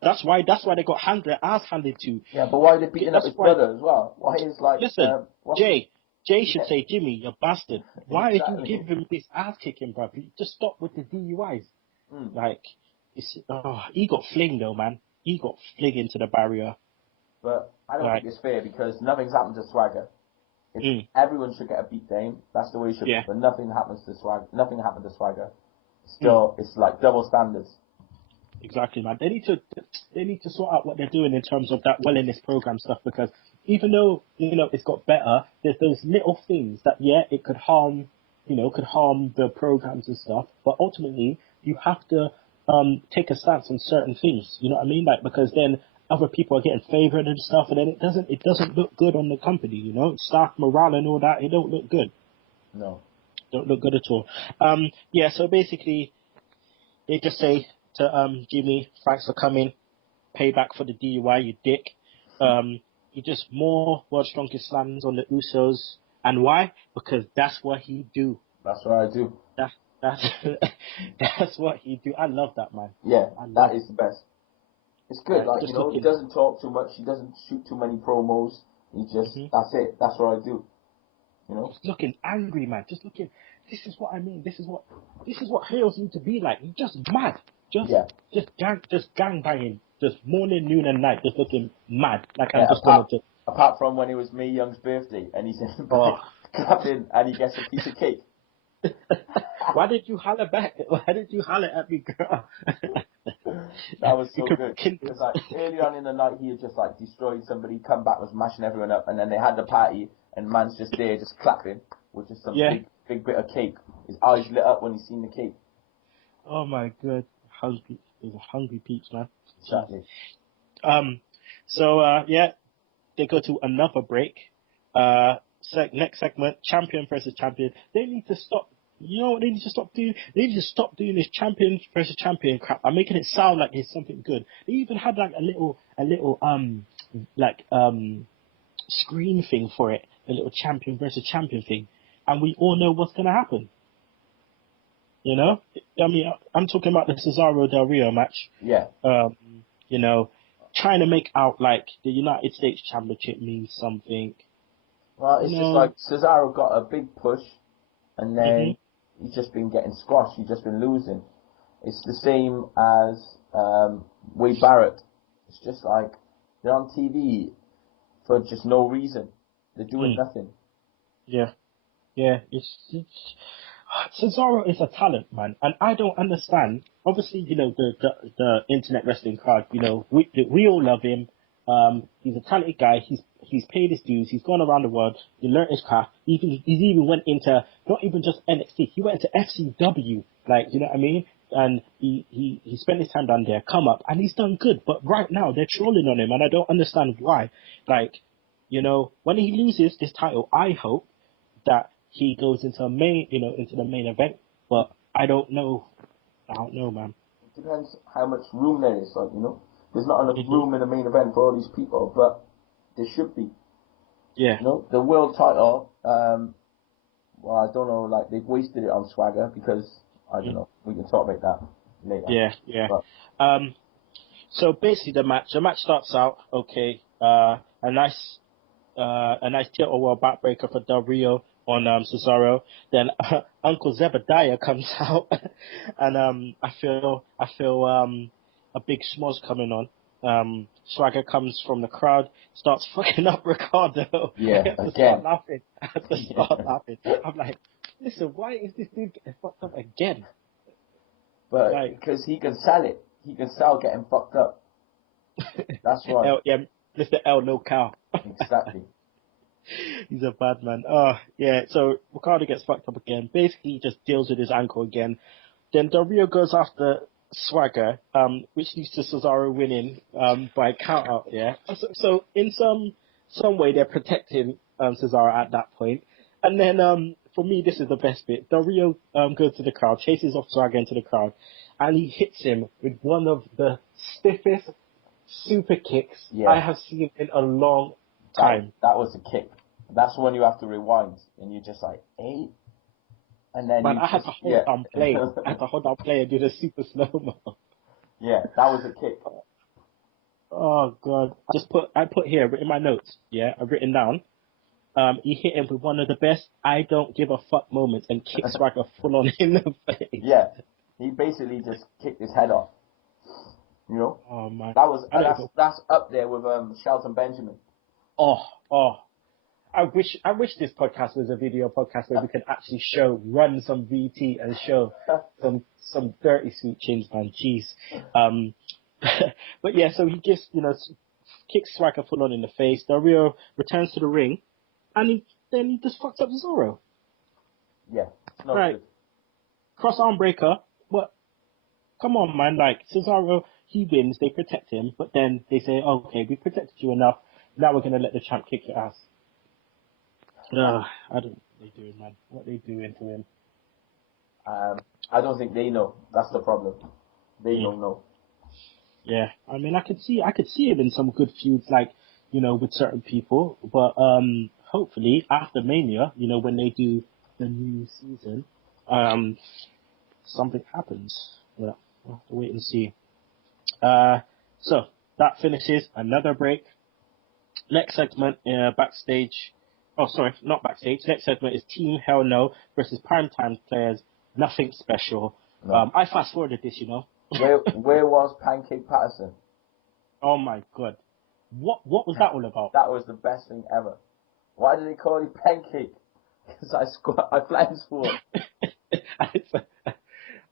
That's why they got their ass handed to. Yeah, but why are they beating up his brother as well? Why is listen, Jay should say, Jimmy, you bastard. Why did you give him this ass kicking, bro? Just stop with the DUIs. He got flinged though, man. He got flinged into the barrier. But I don't think it's fair, because nothing's happened to Swagger. Everyone should get a beat game. That's the way it should be. But nothing happens to Swagger. Nothing happened to Swagger. Still, it's like double standards. Exactly, man. They need to sort out what they're doing in terms of that wellness program stuff, because even though it's got better, there's those little things that it could harm the programs and stuff. But ultimately, you have to take a stance on certain things. You know what I mean? Because then other people are getting favored and stuff, and then it doesn't look good on the company, staff morale and all that. It don't look good. No, don't look good at all. So basically, they just say to Jimmy, thanks for coming, payback for the DUI, you dick. He just more world's strongest slams on the Usos, and why? Because that's what he do. That's what I do. That's what he do. I love that, man. Yeah, that is the best. It's good, he doesn't talk too much, he doesn't shoot too many promos, he just, that's it, that's what I do, Just looking angry, man, this is what I mean, this is what heroes need to be like, he's just mad, just gang banging, just morning, noon and night, just looking mad, apart from when it was Mae Young's birthday, and he's in clapping, and he gets a piece of cake. Why did you holler back? Why did you holler at me, girl? That was so good. Because early on in the night, he had just destroyed somebody, come back, was mashing everyone up, and then they had the party, and man's just there, just clapping with just some big bit of cake. His eyes lit up when he seen the cake. Oh my god, hungry! He's a hungry peeps, man. Exactly. They go to another break. Next segment, champion versus champion. They need to stop. You know what they need to stop doing? They need to stop doing this champion versus champion crap. I'm making it sound like it's something good. They even had a little screen thing for it, a little champion versus champion thing, and we all know what's gonna happen. I mean, I'm talking about the Cesaro Del Rio match. Yeah. Trying to make out like the United States Championship means something. Well, it's just like Cesaro got a big push, and then he's just been getting squashed. He's just been losing. It's the same as Wade Barrett. It's just like they're on TV for just no reason. They're doing nothing. Yeah. Cesaro is a talent, man, and I don't understand. Obviously, the internet wrestling crowd. We all love him. He's a talented guy. He's paid his dues. He's gone around the world. He learnt his craft. He's even went into not even just NXT. He went into FCW. You know what I mean? And he spent his time down there, come up, and he's done good. But right now they're trolling on him, and I don't understand why. When he loses this title, I hope that he goes into the main event. But I don't know. Man. It depends how much room there is. There's not enough room in the main event for all these people, but there should be. Yeah. The world title, I don't know, they've wasted it on Swagger because, I don't know, we can talk about that later. Yeah. But. So basically the match starts out, okay, a nice title world backbreaker for Del Rio on Cesaro. Then Uncle Zebediah comes out, and I feel a big schmoz coming on. Swagger comes from the crowd, starts fucking up Ricardo. Yeah, I have to again. start laughing. I have to start laughing. I'm like, listen, why is this dude getting fucked up again? But Like, because he can sell it. He can sell getting fucked up. That's why. Mr. L no cow. Exactly. He's a bad man. Oh, yeah. So Ricardo gets fucked up again. Basically, he just deals with his ankle again. Then Del Rio goes after Swagger, which leads to Cesaro winning by count out. Yeah. So in some way, they're protecting Cesaro at that point. And then for me, this is the best bit. Del Rio goes to the crowd, chases off Swagger into the crowd, and he hits him with one of the stiffest super kicks I have seen in a long time. That was a kick. That's when you have to rewind, and you're just like, hey. And then I had to hold down play. I had to hold down play and do the super slow-mo. Yeah, that was a kick. Oh god! I put here in my notes. Yeah, I've written down. He hit him with one of the best "I don't give a fuck" moments and kicked Swagger full on in the face. Yeah, he basically just kicked his head off. You know? Oh man, that's up there with Shelton Benjamin. Oh. I wish this podcast was a video podcast where we could actually run some VT and show some dirty sweet chins, man. Jeez. But yeah, so he just, kicks Swagger full on in the face. Del Rio returns to the ring, and then he just fucks up Cesaro. Yeah. Right. Good. Cross arm breaker. What? Come on, man. Like, Cesaro, he wins, they protect him, but then they say, okay, we protected you enough, now we're going to let the champ kick your ass. I don't know what they're doing, man. What they doing to him? I don't think they know. That's the problem. They don't know. Yeah, I mean, I could see him in some good feuds, like, with certain people, but hopefully after Mania, when they do the new season, something happens. Well, we'll have to wait and see. So that finishes another break. Next segment, backstage. Oh, sorry, not backstage. Next segment is Team Hell No versus Primetime Players. Nothing special. No. I fast forwarded this, Where was Pancake Patterson? Oh my god. What was that all about? That was the best thing ever. Why did they call it Pancake? Because I flattened for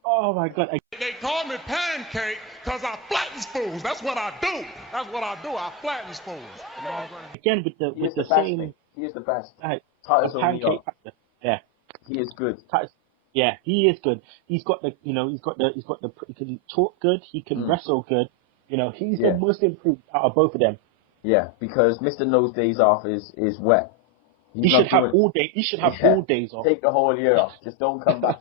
Oh my god. They call me Pancake because I flatten fools. That's what I do. I flatten fools. Again, with the same. He is the best. Pancake. Yeah. He is good. Yeah, he is good. He can talk good. He can wrestle good. He's the most improved out of both of them. Yeah, because Mr. Nose Days Off is wet. He should have all day. He should have all days off. Take the whole year off. Just don't come back.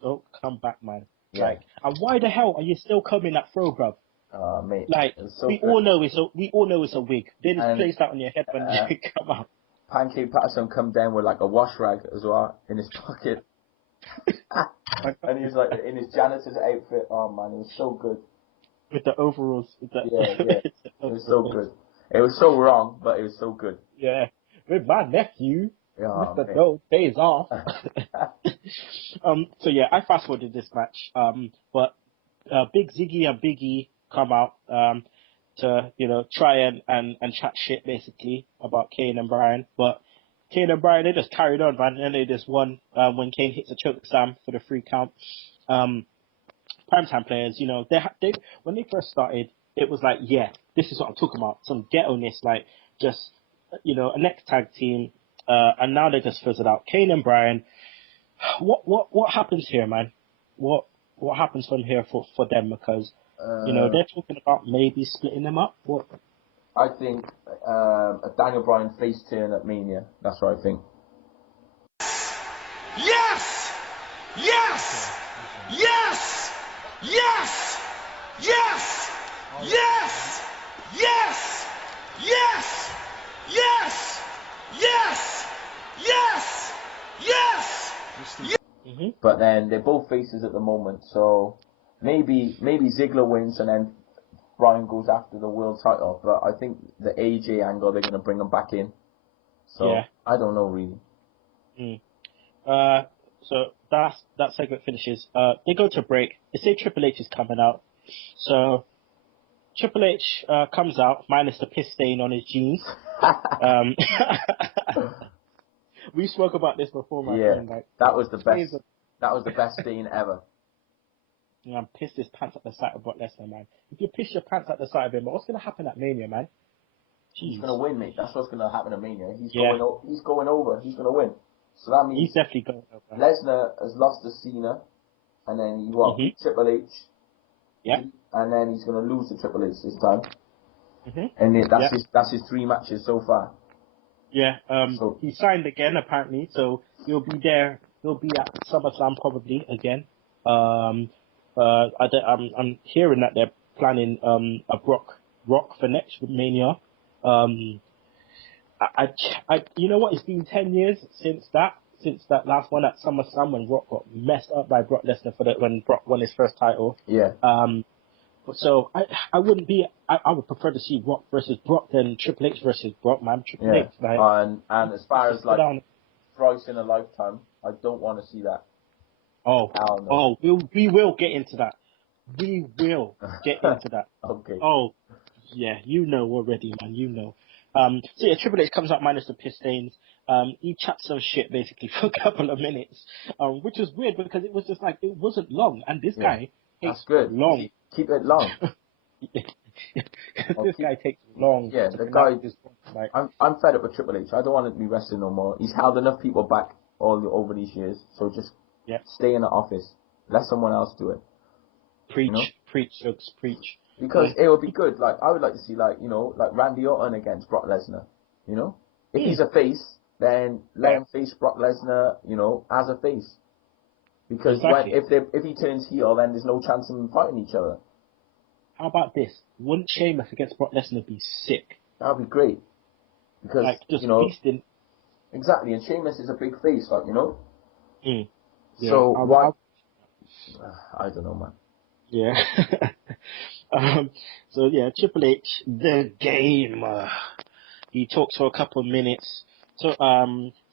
Don't come back, man. Yeah. Like, and why the hell are you still coming at throw, bruv? Mate. Like, we all know it's a wig. They just place that on your head when you come out. Pancake Patterson come down with like a wash rag as well in his pocket. And he's like in his janitor's outfit. Oh man, it was so good. With the overalls. Yeah. It was so good. It was so wrong, but it was so good. Yeah. With my nephew. Mr. No Days Off. So yeah, I fast forwarded this match. But Big Ziggy and Big E come out to try and chat shit basically about Kane and Bryan. But Kane and Bryan, they just carried on, man, and they just won when Kane hits a choke slam for the 3 count. Primetime Players, they when they first started, it was like, yeah, this is what I'm talking about. Some ghetto-ness, like just a next tag team. And now they just fizzled out. Kane and Bryan, what happens here, man? What happens from here for them? Because they're talking about maybe splitting them up. What? I think a Daniel Bryan face turn at Mania. That's what I think. Yes! Yes! Yes! Yes! Yes! Yes! Yes! Yes! Yes! Yes! Yes! Yes! Mm-hmm. But then they're both faces at the moment, so maybe Ziggler wins and then Bryan goes after the world title. But I think the AJ angle, they're going to bring him back in. So I don't know really. Mm. So that segment finishes. They go to break. They say Triple H is coming out. So Triple H comes out minus the piss stain on his jeans. We spoke about this before, my friend. Like, that was the best. That was the best stain ever. Man, pissed his pants at the sight of Brock Lesnar, man. If you piss your pants at the sight of him, what's gonna happen at Mania, man? Jeez. He's gonna win, mate. That's what's gonna happen at Mania. He's going over. He's gonna win. So that means he's definitely going over. Lesnar has lost to Cena, and then he Triple H. Yeah. And then he's gonna lose to Triple H this time. Mm-hmm. And that's his 3 matches so far. Yeah. So he signed again apparently, so he'll be there. He'll be at SummerSlam probably again. I'm hearing that they're planning a Rock for next Mania. You know what? It's been 10 years since that last one at SummerSlam when Rock got messed up by Brock Lesnar when Brock won his first title. Yeah. So I wouldn't be. I would prefer to see Rock versus Brock than Triple H versus Brock, man. Triple H. Like, and as far as like thrice in a lifetime, I don't want to see that. We will get into that. We will get into that. Okay. Oh, yeah, you know already, man. You know. So yeah, Triple H comes out minus the piss stains. He chats some shit basically for a couple of minutes, which was weird because it was just like it wasn't long, and this guy takes long. Keep it long. This guy takes long. Yeah, the guy. Like, I'm fed up with Triple H. I don't want him to be wrestling no more. He's held enough people back over these years, so just stay in the office. Let someone else do it. Preach, preach, Sugs, preach. Because it would be good. Like I would like to see, like Randy Orton against Brock Lesnar. You know, if he's a face, then let him face Brock Lesnar. You know, as a face. Because if he turns heel, then there's no chance of them fighting each other. How about this? Wouldn't Sheamus against Brock Lesnar be sick? That would be great. Because like just feasting. Exactly, and Sheamus is a big face, like Yeah. So why? I don't know, man. Yeah. So yeah, Triple H, the game. He talks for a couple of minutes. So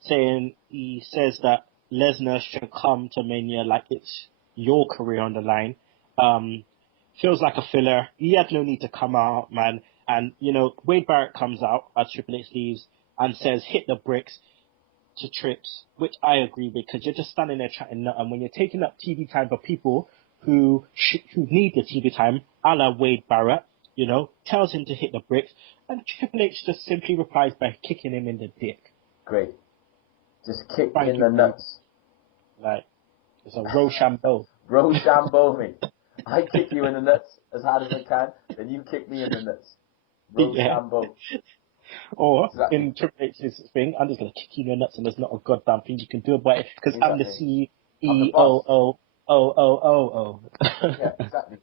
saying he says that Lesnar should come to Mania like it's your career on the line. Feels like a filler. He had no need to come out, man. And Wade Barrett comes out as Triple H leaves and says, "Hit the bricks" to Trips, which I agree with because you're just standing there chatting nothing. And when you're taking up TV time for people who need the TV time, a la Wade Barrett, tells him to hit the bricks, and Triple H just simply replies by kicking him in the dick. Great. Just kick in the nuts. Like, it's a Rochambeau. Rochambeau, mate. I kick you in the nuts as hard as I can, then you kick me in the nuts. Rochambeau. Or, in Triple H's thing, I'm just going to kick you in the nuts and there's not a goddamn thing you can do about it, because I'm the CEO. Yeah, exactly.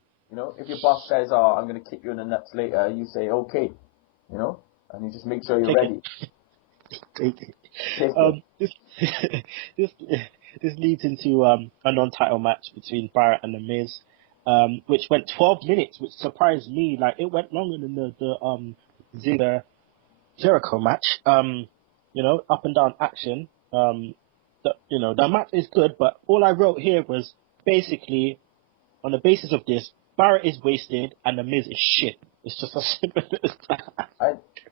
If your boss says, I'm going to kick you in the nuts later, you say, okay. And you just make sure you're ready. This leads into a non-title match between Barrett and The Miz, which went 12 minutes, which surprised me. Like, it went longer than the Ziggler Jericho match. Up and down action. The match is good, but all I wrote here was basically, on the basis of this, Barrett is wasted and The Miz is shit. It's just as simple as that.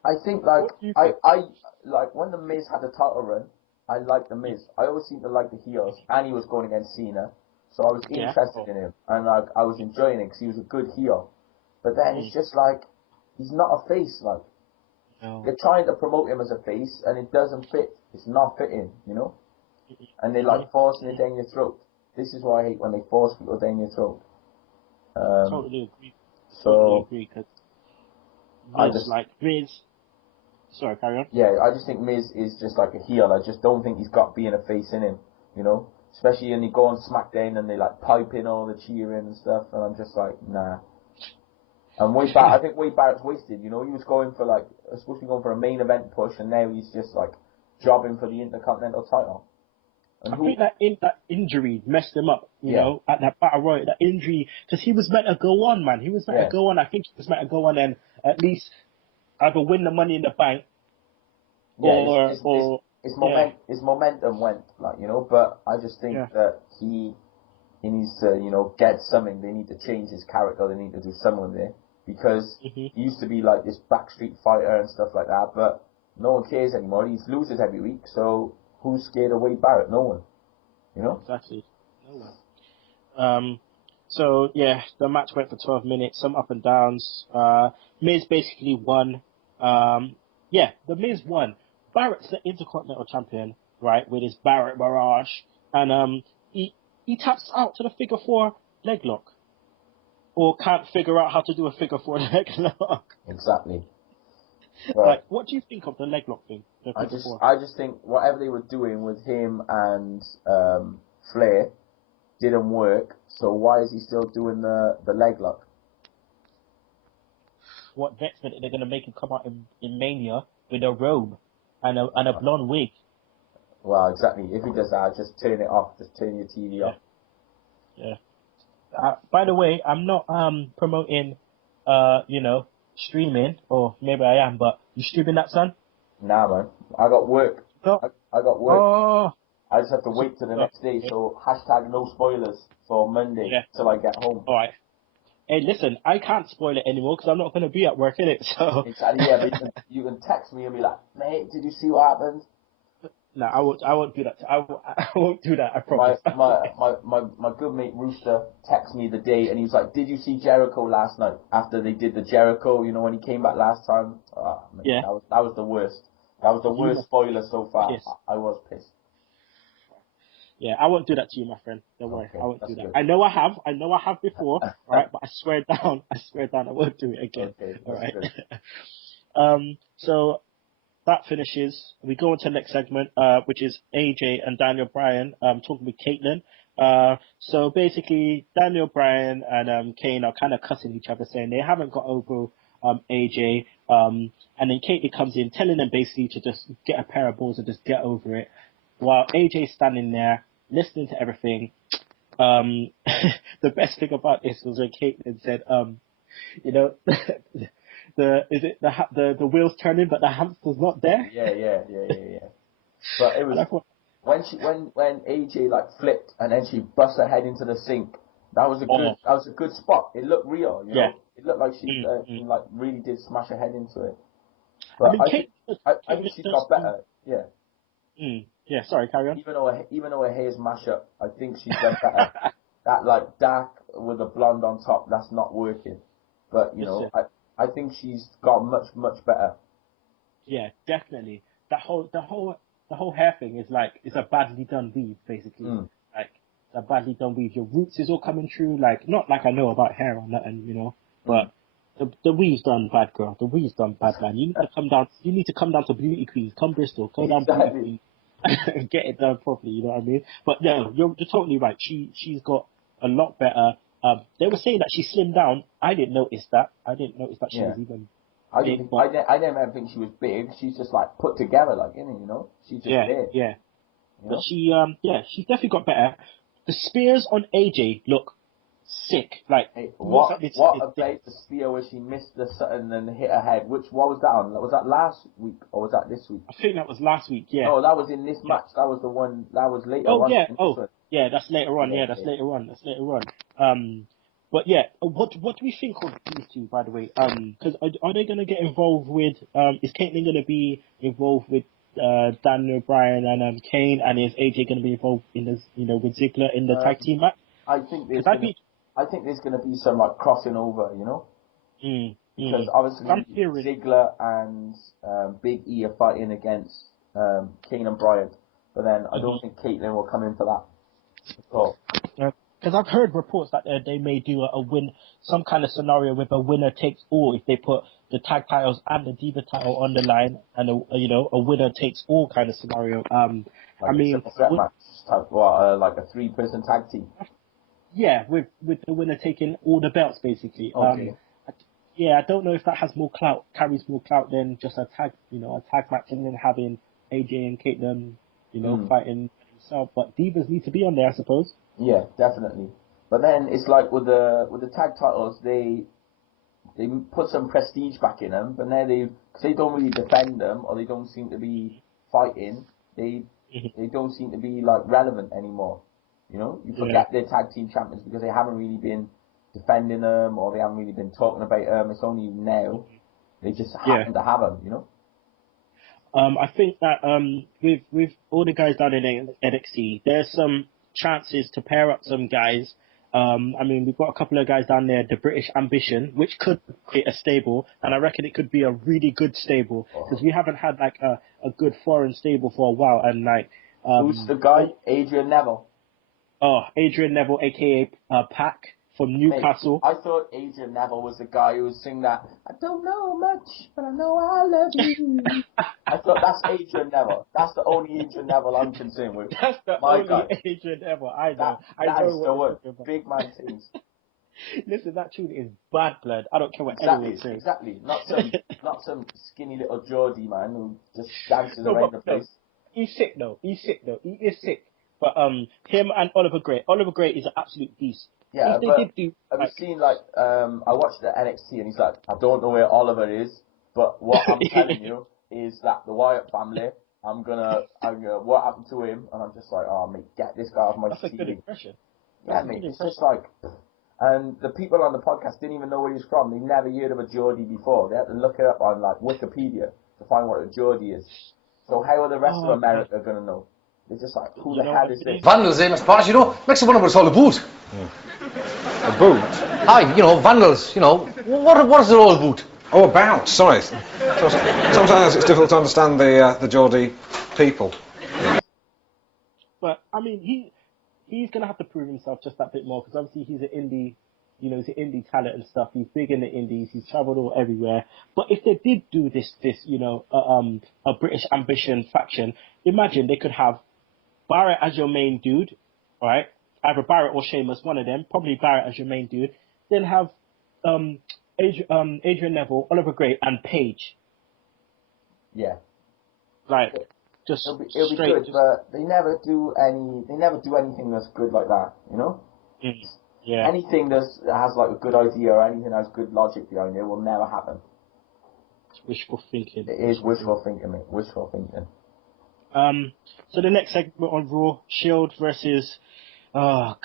I think, I like when The Miz had a title run, I liked The Miz. I always seem to like the heels, and he was going against Cena, so I was interested in him, and I was enjoying it because he was a good heel. But then it's just like, he's not a face, like. No. They're trying to promote him as a face, and it doesn't fit. It's not fitting, And they like forcing it down your throat. This is why I hate when they force people down your throat. Totally agree. Cause I just like Miz. Sorry, carry on. Yeah, I just think Miz is just like a heel. I just don't think he's got being a face in him, Especially when you go on SmackDown and they like pipe in all the cheering and stuff, and I'm just like, nah. And I think Wade Barrett's wasted. He was supposed to be going for a main event push, and now he's just like jobbing for the Intercontinental title. And I think that injury messed him up, you know, at that Battle Royal, that injury, because he was meant to go on, man. He was meant to go on. I think he was meant to go on and at least either win the Money in the Bank or his momentum went, like, you know, but I just think that he needs to, you know, get something. They need to change his character. They need to do something with it, because he used to be like this backstreet fighter and stuff like that, but no one cares anymore. He loses every week, so who's scared of Wade Barrett? No one, you know? Exactly. No one. So yeah, the match went for 12 minutes, some up and downs. Miz basically won. The Miz won. Barrett's the Intercontinental Champion, right, with his Barrett Barrage, and he taps out to the figure 4 leg lock, or can't figure out how to do a figure 4 leg lock. Exactly. But, like, what do you think of the leg lock thing? I just think whatever they were doing with him and Flair didn't work. So why is he still doing the leg lock? What next minute they're gonna make him come out in Mania with a robe and a blonde wig? Well, exactly. If he does that, just turn it off. Just turn your TV off. Yeah. By the way, I'm not promoting streaming, or maybe I am, but you streaming that, son? Nah, man. I got work. No. I got work. Oh. I just have to wait till the next day. So hashtag no spoilers for Monday till I get home. All right. Hey, listen, I can't spoil it anymore because I'm not going to be at work, innit? So. Exactly. Yeah, but you can text me and be like, mate, did you see what happened? No, I won't do that. I won't do that. I promise. My good mate Rooster texted me the day, and he was like, "Did you see Jericho last night after they did the Jericho? You know, when he came back last time? Yeah. That was the worst. That was the worst spoiler so far. I was pissed. Yeah, I won't do that to you, my friend. Don't worry. Okay, I won't do that. good. I know I have before, alright, but I swear down, I won't do it again. Okay, alright. So that finishes. We go into the next segment, which is AJ and Daniel Bryan talking with Caitlyn. So basically, Daniel Bryan and Kane are kind of cussing each other, saying they haven't got over AJ. And then Caitlyn comes in, telling them basically to just get a pair of balls and just get over it. While AJ's standing there, listening to everything. The best thing about this was when Caitlyn said, the wheels turning, but the hamster's not there. Yeah. But it was when AJ like flipped and then she bust her head into the sink. That was a good spot. It looked real, you know. It looked like she like really did smash her head into it. But I think she's got better. Yeah. Yeah. Sorry, carry on. Even though her hair's mash up, I think she's done better. That like dark with a blonde on top, that's not working. But you know, I think she's got much better. Yeah, definitely. The whole hair thing is like, it's a badly done weave, basically. Like, it's a badly done weave. Your roots is all coming through, like, not like I know about hair or nothing, you know, but the weave's done bad, girl. The weave's done bad, man. You need to come down to Beauty Queens. Come Bristol. Go down Beauty Queens. And get it done properly, you know what I mean? But no, you're totally right. She's got a lot better. They were saying that she slimmed down. I didn't notice that. She was even big. I didn't ever think she was big. She's just like put together, like, you know. She's just there. Yeah. You But know? she's definitely got better. The spears on AJ look sick. Like, what about the spear where she missed the something and hit her head? What was that on? Was that last week or was that this week? I think that was last week. Yeah. Oh, that was in this match. That was the one. That was later. Yeah. That's later on. Yeah, that's later on. But yeah, what do we think of these two, by the way? Because are they gonna get involved with? Is Caitlyn gonna be involved with Daniel Bryan and Kane, and is AJ gonna be involved in this? You know, with Ziggler in the tag team match? I think there's gonna be some like crossing over, you know. Because obviously Ziggler and Big E are fighting against Kane and Bryan, but then I don't think Caitlyn will come in for that. So. Because I've heard reports that they may do some kind of scenario with a winner takes all, if they put the tag titles and the Diva title on the line, and a winner takes all kind of scenario. Like a match type, like a 3-person tag team. Yeah, with the winner taking all the belts, basically. Okay. I don't know if that has carries more clout than just a tag match, and then having AJ and Caitlyn, fighting themselves. But Divas need to be on there, I suppose. Yeah, definitely. But then it's like with the tag titles, they put some prestige back in them, but now they don't really defend them, or they don't seem to be fighting. they don't seem to be like relevant anymore. You know, you forget they're tag team champions because they haven't really been defending them or they haven't really been talking about them. It's only now they just happen to have them. You know. I think that with all the guys down in NXT, there's some chances to pair up some guys. I mean, we've got a couple of guys down there, the British Ambition, which could create a stable, and I reckon it could be a really good stable because we haven't had like a good foreign stable for a while. And like, who's the guy? Adrian Neville. Oh, Adrian Neville, aka Pac from Newcastle. Mate, I thought Adrian Neville was the guy who was singing that. I don't know much, but I know I love you. I thought that's Adrian Neville. That's the only Adrian Neville I'm concerned with. That's the only Adrian Neville I know. That is the one. Big man things. Listen, that tune is bad blood. I don't care what anyone says. Exactly. Not some skinny little Geordie man who just dances around the place. He's sick though. He is sick. But him and Oliver Gray. Oliver Gray is an absolute beast. Yeah, but have you seen I watched the NXT and he's like, I don't know where Oliver is, but what I'm telling you is that the Wyatt family, what happened to him? And I'm just like, oh mate, get this guy off my TV. That's a good impression. Yeah, mate, it's just like, and the people on the podcast didn't even know where he's from. They've never heard of a Geordie before. They had to look it up on like Wikipedia to find what a Geordie is. So how are the rest of America gonna know? They're just like, who the hell is this? Vandals, Mr. Paris, you know, makes you wonder what it's all about. A boot? Aye, you know, vandals, you know, what is it all about? Oh, about, sorry. Sometimes it's difficult to understand the Geordie people. But, I mean, he's going to have to prove himself just that bit more, because obviously he's an indie, you know, he's an indie talent and stuff. He's big in the indies, he's travelled all everywhere. But if they did do this, you know, a British Ambition faction, imagine they could have Barrett as your main dude, right? Either Barrett or Sheamus, one of them. Probably Barrett as your main dude. Then have Adrian Neville, Oliver Gray, and Paige. Yeah. Like, just it'll be good, but they never do anything that's good like that, you know? Yeah. Anything that has like a good idea or anything that has good logic behind it will never happen. It's wishful thinking. It is wishful thinking, mate. Wishful thinking. So the next segment on Raw, Shield versus Kali,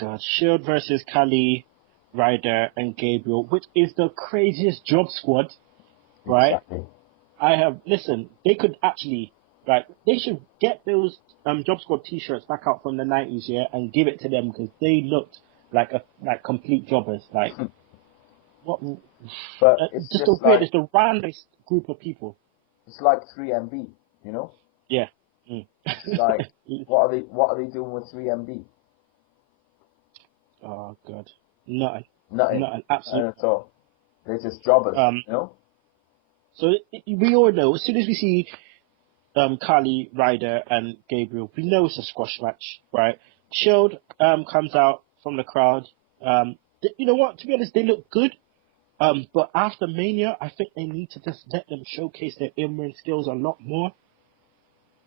Ryder, and Gabriel, which is the craziest job squad, right? Exactly. They could actually, right, they should get those job squad t-shirts back out from the 90s, yeah, and give it to them, because they looked like complete jobbers, like, what, but it's just the weirdest, the randomest group of people. It's like 3MB, you know? Yeah. Like, what are they doing with 3MB? Oh god, nothing, absolutely nothing at all. They're just jobbers, you know. So we all know, as soon as we see Kali, Ryder, and Gabriel, we know it's a squash match, right? Shield comes out from the crowd. You know what? To be honest, they look good. But after Mania, I think they need to just let them showcase their in-ring skills a lot more.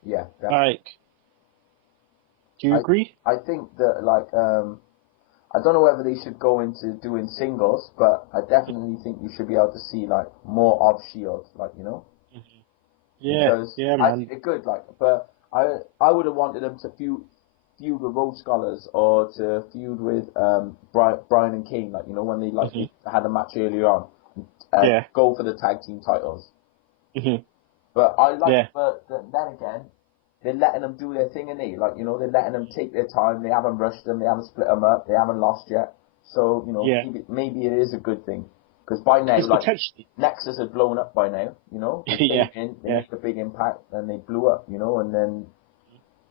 Yeah. Like, do you agree? I think that, like, I don't know whether they should go into doing singles, but I definitely think you should be able to see, like, more of Shield, like, you know? Yeah, man. I think they're good, like, but I would have wanted them to feud with Road Scholars or to feud with Brian and Kane, like, you know, when they, like, had a match earlier on. Go for the tag team titles. But but then again, they're letting them do their thing, innit? Like, you know, they're letting them take their time. They haven't rushed them. They haven't split them up. They haven't lost yet. So, you know, maybe it is a good thing. Because by now, like, Nexus had blown up by now, you know? They made a big impact, and they blew up, you know? And then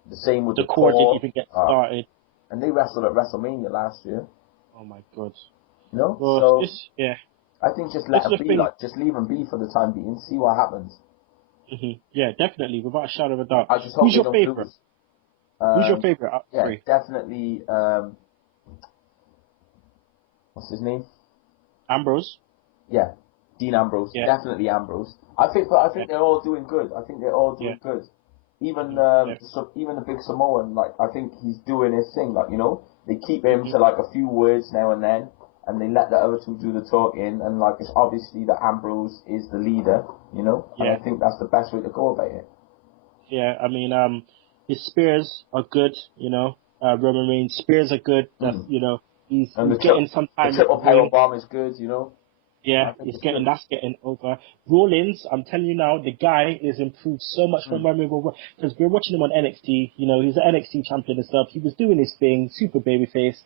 the same with the core didn't even get started. And they wrestled at WrestleMania last year. Oh my god. You know? Well, so, I think just let them be, like, just leave them be for the time being, see what happens. Yeah, definitely, without a shadow of a doubt. I just hope Who's your favourite? Who's your favourite? Definitely, what's his name? Ambrose? Yeah, Dean Ambrose. Yeah. Definitely Ambrose. I think they're all doing good. I think they're all doing good. Even even the big Samoan, like, I think he's doing his thing. Like, you know, they keep him to like a few words now and then, and they let the other two do the talking. And like, it's obviously that Ambrose is the leader, you know. And I think that's the best way to go about it. Yeah, I mean, his spears are good, you know. Roman Reigns spears are good. That's you know, he's getting some time. The triple power bomb is good, you know. Yeah, that's getting over. Rollins, I'm telling you now, the guy is improved so much from when we were, because we're watching him on NXT, you know, he's an NXT champion and stuff. He was doing his thing, super babyface.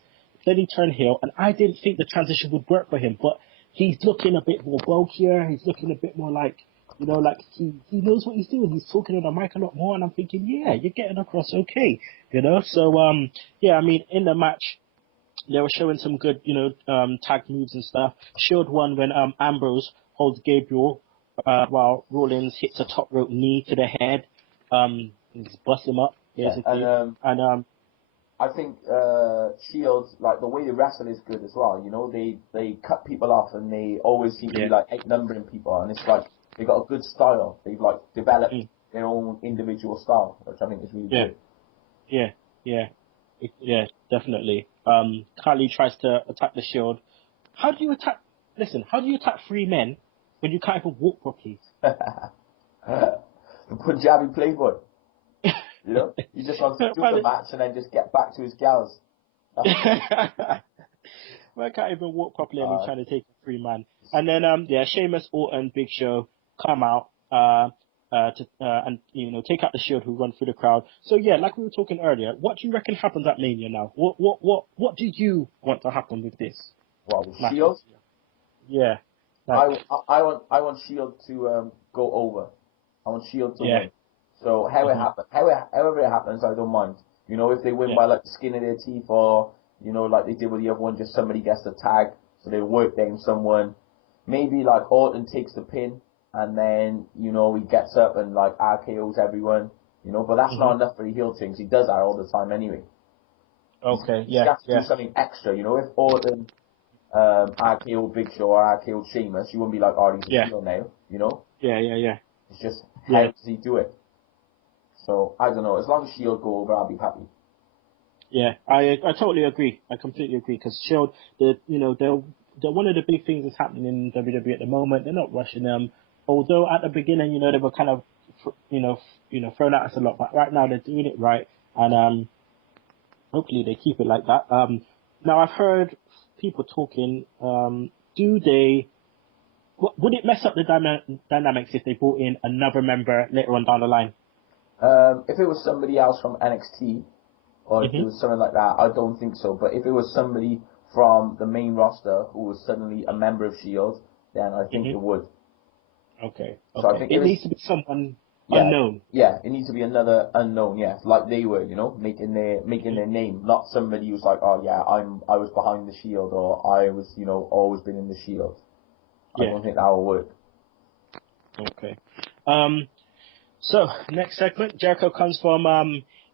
Then he turned heel, and I didn't think the transition would work for him, but he's looking a bit more bulkier. He's looking a bit more like, you know, like he knows what he's doing. He's talking on the mic a lot more, and I'm thinking, yeah, you're getting across okay, you know. So, yeah, I mean, in the match, they were showing some good, you know, tag moves and stuff. Shield won when Ambrose holds Gabriel while Rollins hits a top rope knee to the head. Just bust him up, basically. Yeah, and I think Shield, like the way they wrestle is good as well. You know, they cut people off and they always seem to be like outnumbering people, and it's like they got a good style. They've like developed their own individual style, which I think is really good. Yeah, definitely. Kali tries to attack the Shield. How do you attack 3 men when you can't even walk properly? The Punjabi playboy. You know? He just wants to do the match and then just get back to his gals. I can't even walk properly and he's trying to take a 3-man. And then, Sheamus, Orton, Big Show come out, and you know, take out the Shield who run through the crowd. So yeah, like we were talking earlier, what do you reckon happens at Mania now? What do you want to happen with this? What, with Shield? Yeah. Like, I want Shield to go over. I want Shield to win. So however it happens, I don't mind. You know, if they win by like the skin of their teeth, or you know, like they did with the other one, just somebody gets the tag, so they work down someone. Maybe like Orton takes the pin, and then, you know, he gets up and like RKOs everyone, you know, but that's not enough for the heel things. He does that all the time anyway. Okay, He has to do something extra, you know. If Orton RKO Big Show or RKO Sheamus, you wouldn't be like, oh, he's a heel now, you know. Yeah. It's just how does he do it? So I don't know. As long as Shield go over, I'll be happy. Yeah, I totally agree. I completely agree, because Shield, they're one of the big things that's happening in WWE at the moment. They're not rushing them. Although at the beginning, you know, they were kind of, you know, thrown at us a lot, but right now they're doing it right, and hopefully they keep it like that. Now I've heard people talking. Would it mess up the dynamics if they brought in another member later on down the line? If it was somebody else from NXT, or if it was something like that, I don't think so. But if it was somebody from the main roster who was suddenly a member of Shield, then I think it would. Okay. So I think it needs to be someone unknown. Yeah, it needs to be another unknown. Yeah, like they were, you know, making their name, not somebody who's like, oh yeah, I was behind the Shield, or I was, you know, always been in the Shield. I don't think that will work. Okay. So next segment, Jericho comes from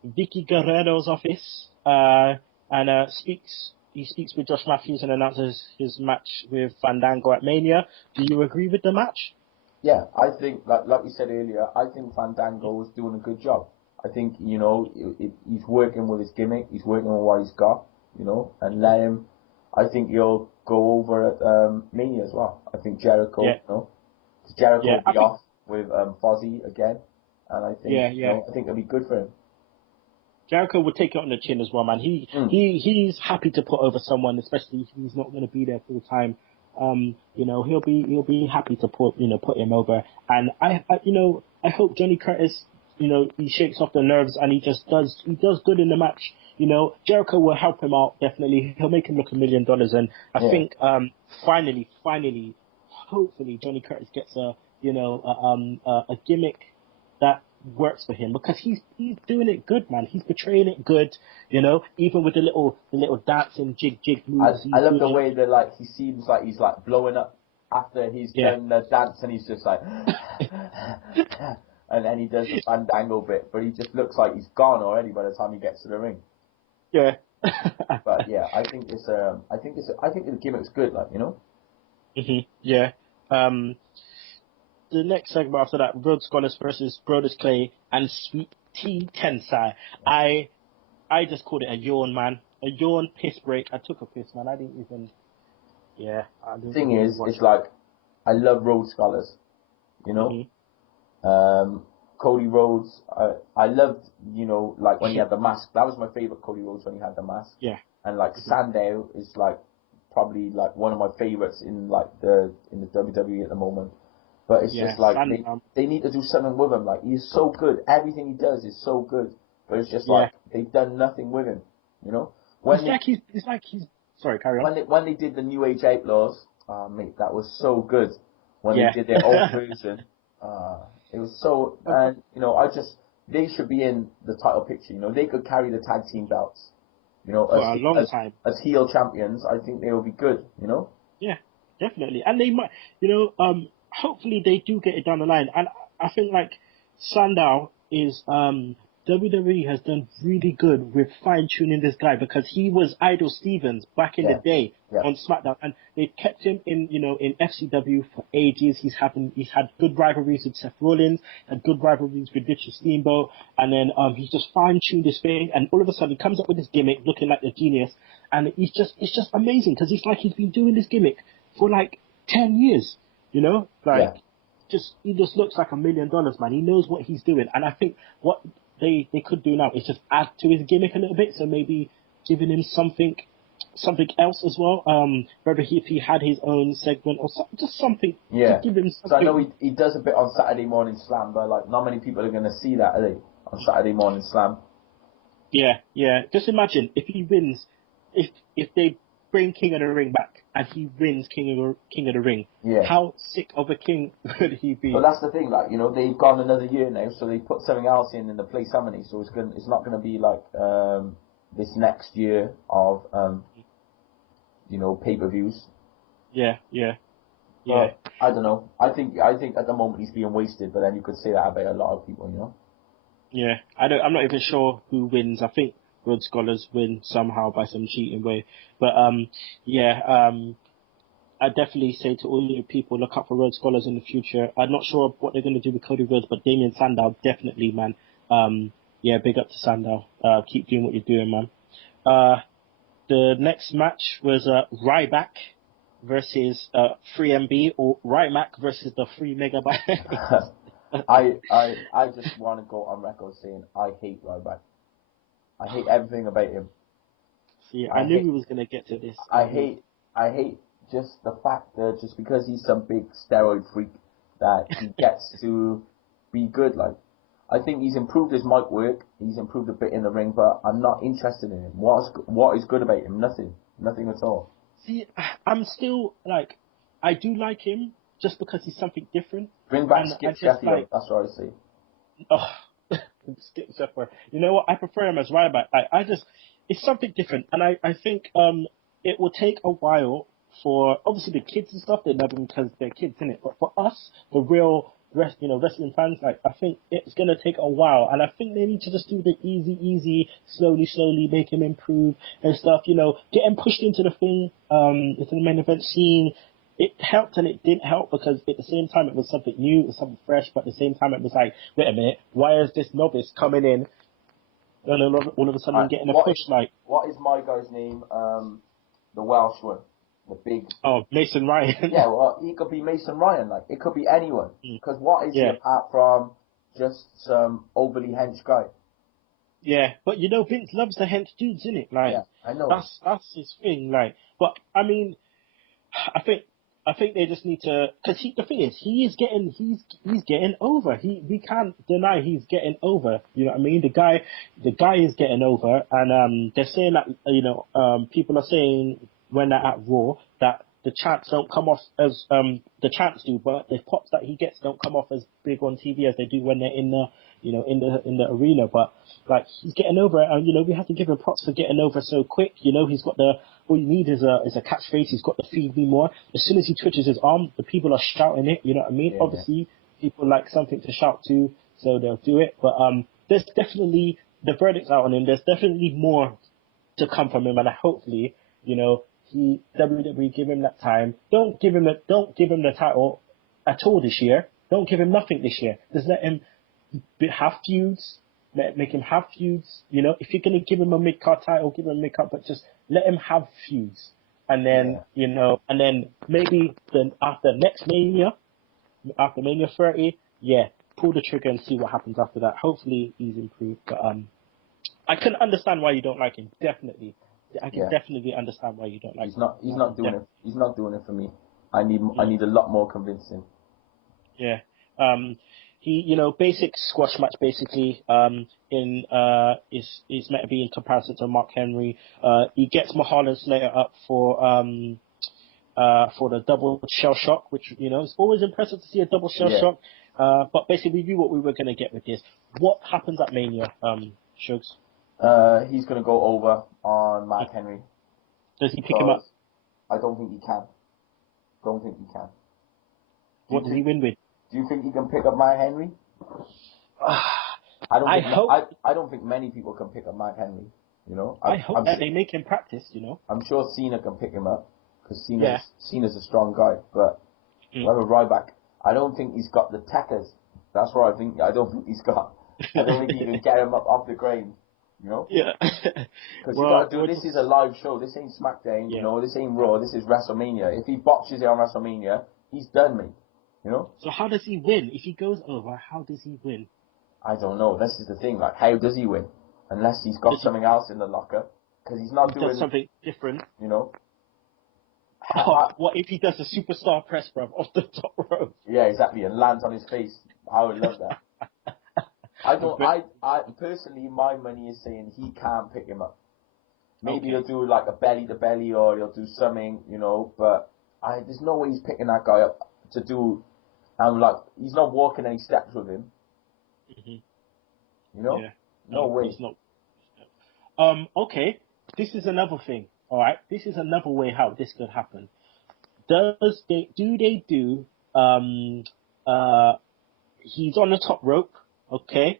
Vicky Guerrero's office and speaks. He speaks with Josh Matthews and announces his match with Fandango at Mania. Do you agree with the match? Yeah, I think, like we said earlier, I think Fandango is doing a good job. I think, you know, he's working with his gimmick, he's working with what he's got, you know, and let him. I think he'll go over at Mania as well. I think Jericho, you know, because Jericho will be off with Fozzy again, and I think, you know, I think it'll be good for him. Jericho would take it on the chin as well, man. He's happy to put over someone, especially if he's not going to be there full time. You know, he'll be happy to put him over. And I hope Johnny Curtis, you know, he shakes off the nerves and he does good in the match. You know, Jericho will help him out, definitely. He'll make him look $1 million. And I think, finally, hopefully Johnny Curtis gets a gimmick that works for him, because he's doing it good, man. He's portraying it good, you know, even with the little dancing jig moves. I love the way that, like, he seems like he's like blowing up after he's done the dance, and he's just like and then he does the Fandango bit, but he just looks like he's gone already by the time he gets to the ring. Yeah. But yeah, I think the gimmick's good, like, you know. Yeah. The next segment after that, Road Scholars versus Brodus Clay and Sweet Tea Tensai. I just called it a yawn, man. A yawn piss break. I took a piss, man. I didn't even. Yeah. The thing is, it's like, I love Road Scholars, you know. Cody Rhodes, I loved, you know, like when he had the mask. That was my favorite Cody Rhodes when he had the mask. Yeah. And like Sandow is like probably like one of my favorites in the WWE at the moment. But it's just like they need to do something with him. Like he's so good. Everything he does is so good. But it's just like they've done nothing with him. You know? It's like he's sorry, carry on. When they did the New Age Outlaws, mate, that was so good. When they did their old version. It was so, and you know, they should be in the title picture. You know, they could carry the tag team belts. You know, for a long time as heel champions. I think they will be good. You know. Yeah, definitely, and they might. You know, hopefully they do get it down the line. And I think like Sandow is WWE has done really good with fine-tuning this guy because he was Idol Stevens back in the day on SmackDown, and they kept him in, you know, in FCW for ages. He's had good rivalries with Seth Rollins, had good rivalries with Richard Steamboat, and then he's just fine-tuned his thing, and all of a sudden he comes up with this gimmick looking like a genius, and it's just amazing because it's like he's been doing this gimmick for like 10 years, you know, like he just looks like $1 million, man. He knows what he's doing, and I think what they could do now is just add to his gimmick a little bit, so maybe giving him something else as well. Whether if he had his own segment or just something to give him something. So I know he does a bit on Saturday Morning Slam, but like not many people are going to see that, are they? On Saturday Morning Slam. Yeah. Just imagine if he wins, if they bring King of the Ring back and he wins King of the Ring. Yeah. How sick of a king would he be? But that's the thing, like, you know, they've gone another year now, so they put something else in the place, haven't they? So it's not going to be like this next year of you know, pay-per-views. Yeah. I don't know. I think at the moment he's being wasted, but then you could say that about a lot of people, you know. Yeah, I'm not even sure who wins. I think Road Scholars win somehow by some cheating way. But I definitely say to all you people, look out for Road Scholars in the future. I'm not sure what they're going to do with Cody Rhodes, but Damien Sandow, definitely, man. Big up to Sandow. Keep doing what you're doing, man. The next match was Ryback versus 3MB, or Ryback versus the 3 Megabytes. I just want to go on record saying I hate Ryback. I hate everything about him. See, I knew we was gonna get to this. I hate just the fact that just because he's some big steroid freak that he gets to be good. Like, I think he's improved his mic work. He's improved a bit in the ring, but I'm not interested in him. What is good about him? Nothing at all. See, I'm still like, I do like him just because he's something different. Bring back Skip Sheffield. That's what I say. Oh, Skip Sheffield. You know what? I prefer him as Ryback. It's something different, and I think it will take a while for obviously the kids and stuff. They love him because they're kids, innit? But for us, the real wrestling fans, like, I think it's gonna take a while, and I think they need to just do the easy, slowly make him improve and stuff. You know, get him pushed into the thing, into the main event scene. It helped and it didn't help because at the same time it was something new, it was something fresh, but at the same time it was like, wait a minute, why is this novice coming in and all of a sudden getting a push? Like, what is my guy's name? The Welsh one. The big... Oh, Mason Ryan. Yeah, well, he could be Mason Ryan. Like, it could be anyone. Because what is he apart from just some overly hench guy? Yeah, but you know, Vince loves the hench dudes, innit? Like, yeah, I know. That's his thing. Like, but I mean, I think they just need to, because the thing is, he's getting over. We can't deny he's getting over. You know what I mean? The guy is getting over, and they're saying that people are saying when they're at Raw that the chants don't come off as the chants do, but the pops that he gets don't come off as big on TV as they do when they're in the in the arena. But like, he's getting over it, and we have to give him props for getting over so quick. He's got all you need is a catchphrase. He's got the feed me more. As soon as he twitches his arm, the people are shouting it. You know what I mean? Yeah, obviously, people like something to shout to, so they'll do it. But there's definitely, the verdict's out on him. There's definitely more to come from him, and hopefully, WWE give him that time. Don't give him the title at all this year. Don't give him nothing this year. Just let him have feuds. Make him have feuds. If you're gonna give him a mid-card title, give him a mid-card, but just let him have feuds. And then, and then maybe then after next Mania, after Mania 30, pull the trigger and see what happens after that. Hopefully he's improved, but I can understand why you don't like him. Definitely, I can definitely understand why you don't like him. He's not doing it. He's not doing it for me. I need a lot more convincing. Yeah. He, basic squash match basically, is meant to be in comparison to Mark Henry. He gets Mahala Slater up for the double shell shock, which, it's always impressive to see a double shell shock. But basically we knew what we were going to get with this. What happens at Mania, Shugs? He's going to go over on Mark Henry. Does he pick him up? I don't think he can. What does he win with? Do you think he can pick up Mark Henry? I don't think many people can pick up Mark Henry. I hope that they make him practice. I'm sure Cena can pick him up because Cena's a strong guy. But whether Ryback, I don't think he's got the techers. That's what I think. I don't think he's got. I don't think he can get him up off the ground. Yeah. Because you got to do. This is a live show. This ain't SmackDown. This ain't Raw. This is WrestleMania. If he botches it on WrestleMania, he's done, mate. So how does he win? If he goes over, how does he win? I don't know. This is the thing. Like, how does he win? Unless he's got something else in the locker. Because he's not doing something different. Oh, what if he does a superstar press, bruv, off the top rope? Yeah, exactly, and lands on his face. I would love that. I personally, my money is saying he can't pick him up. Maybe he'll do like a belly to belly, or he'll do something, but there's no way he's picking that guy up to do. He's not walking any steps with him. Yeah. No way. He's not. Okay. This is another thing. All right. This is another way how this could happen. He's on the top rope. Okay.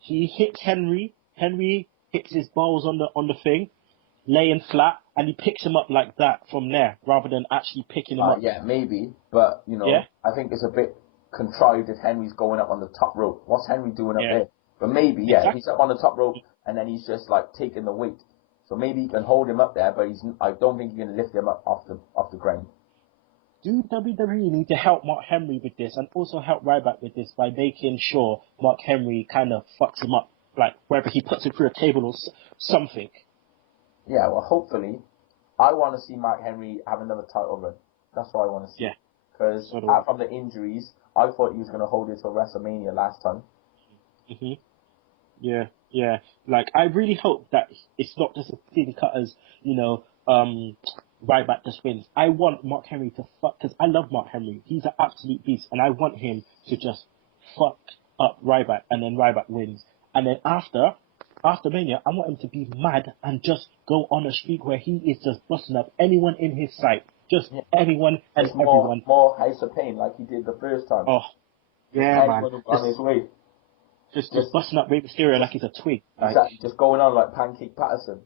He hits Henry. Henry hits his balls on the thing, laying flat, and he picks him up like that from there, rather than actually picking him up. Yeah, maybe, but I think it's a bit contrived if Henry's going up on the top rope. What's Henry doing up there? But maybe, exactly. He's up on the top rope, and then he's just like taking the weight. So maybe he can hold him up there, but I don't think he can lift him up off the ground. Do WWE need to help Mark Henry with this, and also help Ryback with this by making sure Mark Henry kind of fucks him up, like whether he puts it through a table or something? Yeah, well, hopefully. I want to see Mark Henry have another title run. That's what I want to see. Yeah. Because from the injuries, I thought he was going to hold it till WrestleMania last time. Yeah. Like, I really hope that it's not just a thin cut as, Ryback just wins. I want Mark Henry to fuck, because I love Mark Henry. He's an absolute beast, and I want him to just fuck up Ryback, and then Ryback wins. And then after Mania, I want him to be mad and just go on a streak where he is just busting up anyone in his sight. Just anyone and everyone. More House of Pain like he did the first time. Oh, yeah, man. On his way. Just busting up Rey Mysterio like he's a twig. Exactly. Just going on like Pancake Patterson.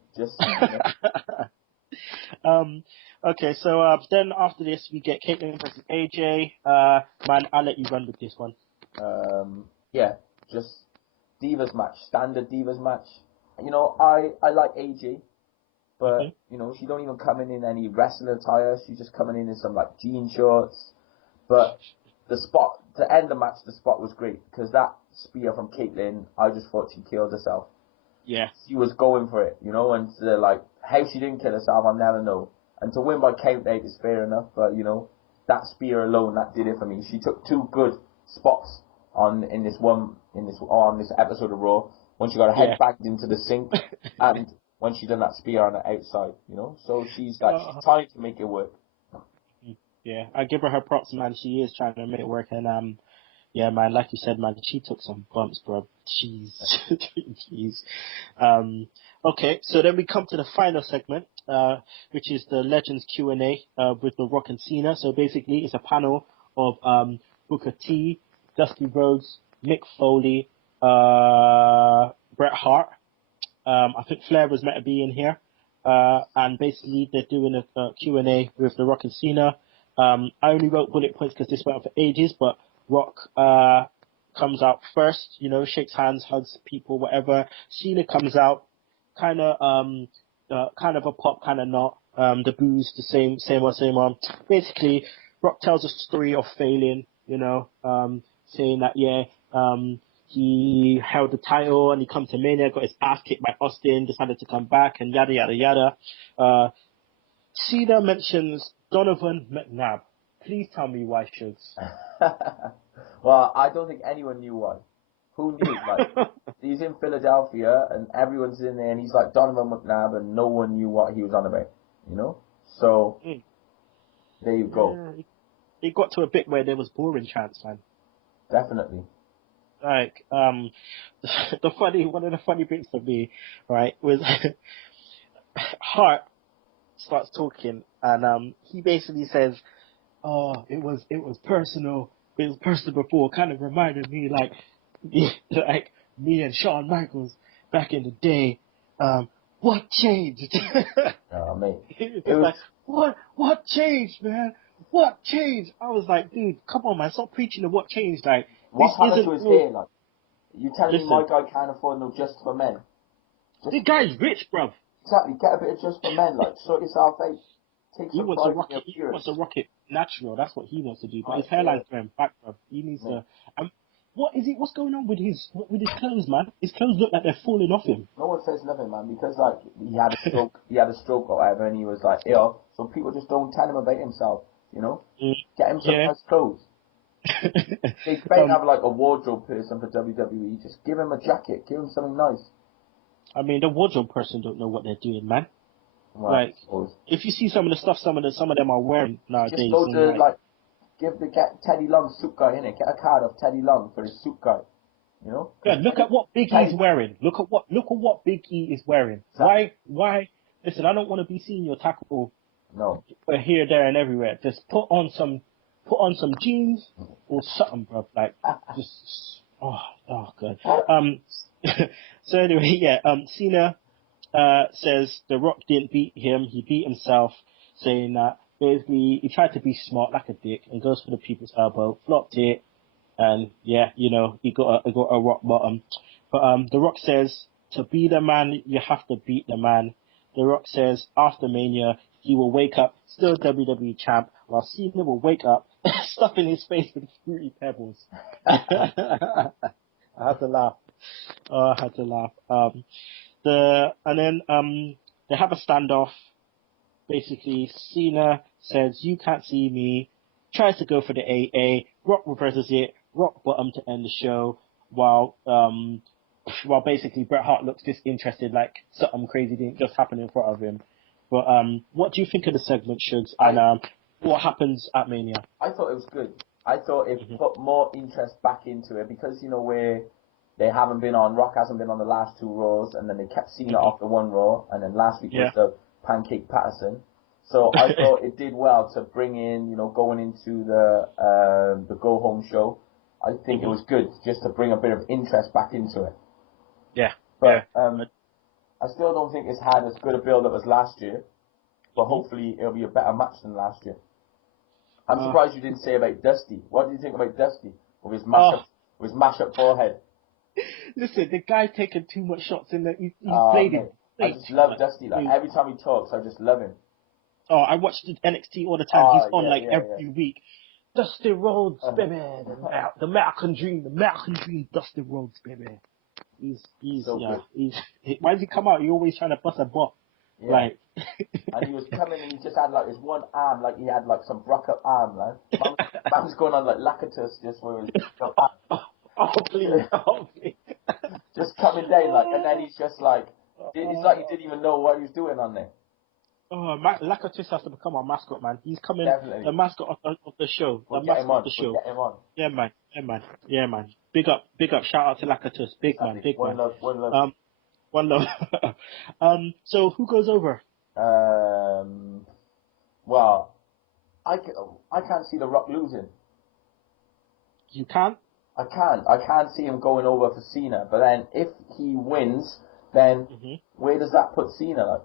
Okay, so then after this we get Caitlyn versus AJ. Man, I'll let you run with this one. Yeah, just Divas match, standard Divas match. I like AJ, but she don't even come in any wrestler attire. She's just coming in some like jean shorts. But the spot to end the match, the spot was great because that spear from Caitlyn, I just thought she killed herself. Yeah, she was going for it, and like how she didn't kill herself, I'll never know. And to win by count out is fair enough, but that spear alone, that did it for me. She took two good spots on this episode of Raw when she got her head banged into the sink and when she done that spear on the outside, So she's trying to make it work. Yeah, I give her props, man. She is trying to make it work, and yeah, man, like you said, man, she took some bumps, bro. Jeez. Okay, so then we come to the final segment, which is the Legends Q&A with The Rock and Cena. So basically, it's a panel of Booker T, Dusty Rhodes, Mick Foley, Bret Hart. I think Flair was meant to be in here. And basically, they're doing a Q&A with The Rock and Cena. I only wrote bullet points because this went on for ages, but Rock comes out first, shakes hands, hugs people, whatever. Cena comes out, kind of a pop, kind of not. The booze, the same old. Basically, Rock tells a story of failing, saying that, He held the title and he come to Mania, got his ass kicked by Austin, decided to come back and yada yada yada. Cena mentions Donovan McNabb. Please tell me why, Shugs. Well, I don't think anyone knew why. Who knew? Like, he's in Philadelphia and everyone's in there and he's like Donovan McNabb and no one knew what he was on about, you know? So, there you go. Yeah, it got to a bit where there was boring chants, man. Definitely. Like, one of the funny bits for me, right, was Hart starts talking and he basically says, "Oh, it was personal. It was personal before. Kind of reminded me like me and Shawn Michaels back in the day. What changed?" Oh, mate. It was like, what changed, man? What changed? I was like, dude, come on, man, stop preaching of what changed. Like, what happened to his hair? Like, you telling me my guy can't afford no Just for Men? The guy's rich, bruv. Exactly. Get a bit of Just for Men. Like, sort yourself out. Take some pride in your appearance. He wants to rock it natural. That's what he wants to do. But his hairline's going back, bruv. He needs to. What's going on with his clothes, man? His clothes look like they're falling off him. No one says nothing, man, because like he had a stroke or whatever, and he was like ill. So people just don't tell him about himself, you know. Get him some nice clothes. They better have like a wardrobe person for WWE. Just give him a jacket. Give him something nice. I mean, the wardrobe person don't know what they're doing, man. Well, like, if you see some of the stuff some of them are wearing nowadays, just go to get Teddy Long suit guy in it. Get a card of Teddy Long for his suit guy. You know? Yeah, look at what Big E's wearing. Look at what Big E is wearing. Exactly. Why? Listen, I don't want to be seeing your tackle. No. Here, there, and everywhere. Just put on some jeans or something, bro. Like, just oh god. So anyway, yeah. Cena says The Rock didn't beat him. He beat himself, saying that basically he tried to be smart like a dick and goes for the people's elbow, flopped it. And yeah, you know, he got a rock bottom. But The Rock says to be the man, you have to beat the man. The Rock says after Mania, he will wake up still WWE champ, while Cena will wake up stuffing his face with fruity pebbles. I had to laugh. They have a standoff. Basically, Cena says, "You can't see me." Tries to go for the AA. Rock reverses it. Rock bottom to end the show, while basically Bret Hart looks disinterested, like something crazy didn't just happen in front of him. But what do you think of the segment, Shugs? And what happens at Mania? I thought it was good. I thought it put more interest back into it because, you know, where they haven't been on, Rock hasn't been on the last two Raws, and then they kept Cena off the one Raw, and then last week was the Pancake Patterson. So I thought it did well to bring in, you know, going into the Go Home show. I think it was good just to bring a bit of interest back into it. Yeah. But I still don't think it's had as good a build up as last year. But hopefully it'll be a better match than last year. I'm surprised you didn't say about Dusty. What do you think about Dusty with his mash-up forehead? Listen, the guy's taking too much shots in the. He's played it. I just love Dusty. Like every time he talks, I just love him. Oh, I watch NXT all the time. He's on every week. Dusty Rhodes, baby. The American Dream, Dusty Rhodes, baby. He's so good. Why does he come out? He always trying to bust a butt. Yeah. Like. And he was coming and he just had like his one arm, like he had like some brock up arm, man. Man's going on like Lakatus just where his please. Just coming down like, and then he's just like, it's like he didn't even know what he was doing on there. Oh, Lakatus has to become our mascot, man. He's coming, definitely. The mascot of the show. We'll get him on. Yeah, man. Big up. Shout out to Lakatus. Big man. One love. One love. So who goes over? Well, I can't see The Rock losing. You can't? I can't see him going over for Cena. But then if he wins, then where does that put Cena? Like?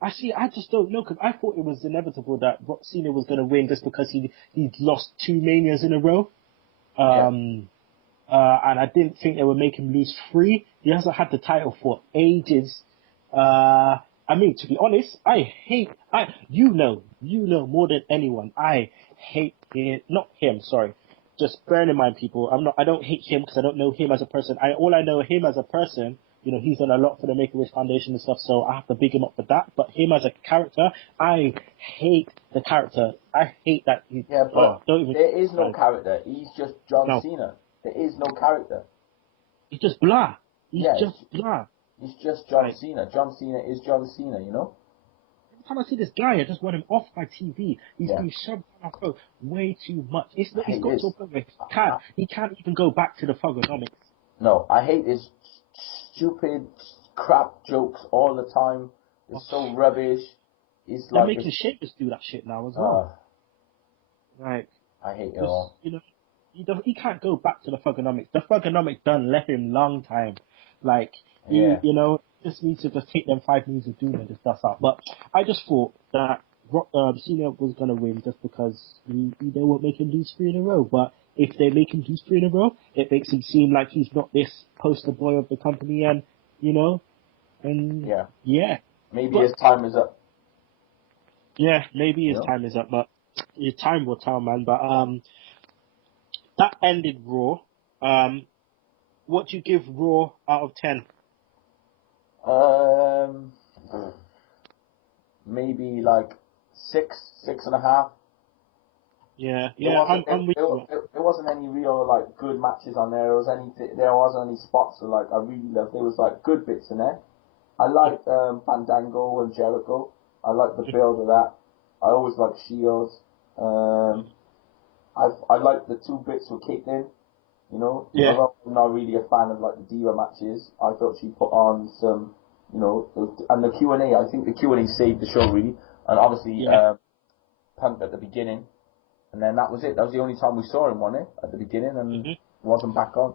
I just don't know, because I thought it was inevitable that Cena was going to win just because he'd lost 2 Manias in a row. And I didn't think they would make him lose 3. He hasn't had the title for ages. I mean, to be honest, you know more than anyone, I hate not him, sorry. just bearing in mind, people, I don't hate him because I don't know him as a person. All I know him as a person, you know, he's done a lot for the Make-A-Wish Foundation and stuff, so I have to big him up for that. But him as a character, I hate the character. I hate that. Yeah, but don't even, there is no character. He's just John Cena. There is no character. He's just blah. He's just blah. He's just John Cena. John Cena is John Cena, you know? Every time I see this guy, I just want him off my TV. He's being shoved down my throat way too much. He's got to a point where he can't even go back to the thugonomics. No, I hate his stupid crap jokes all the time. It's so rubbish. They're making Sheamus do that shit now as well. Like, I hate it all. You know, he can't go back to the thugonomics. The thugonomics done left him long time. Like, you know, just needs to just take them 5 minutes of doom and just dust out. But I just thought that Cena was gonna win just because they won't make him lose 3 in a row. But if they make him lose 3 in a row, it makes him seem like he's not this poster boy of the company, and you know, and maybe his time is up. Yeah, maybe his time is up, but your time will tell, man. But that ended Raw. What do you give Raw out of 10? Maybe like 6.5. Yeah, I'm with you. There wasn't any real like good matches on there. There wasn't any spots that like I really loved. There was like good bits in there. I liked Fandango and Jericho. I liked the build of that. I always liked Shields. I liked the 2 bits with Caitlyn. You know, although I'm not really a fan of like the Diva matches, I thought she put on some, you know, and the Q&A. I think the Q&A saved the show really, and obviously Punk at the beginning, and then that was it. That was the only time we saw him, wasn't it? At the beginning, and wasn't back on.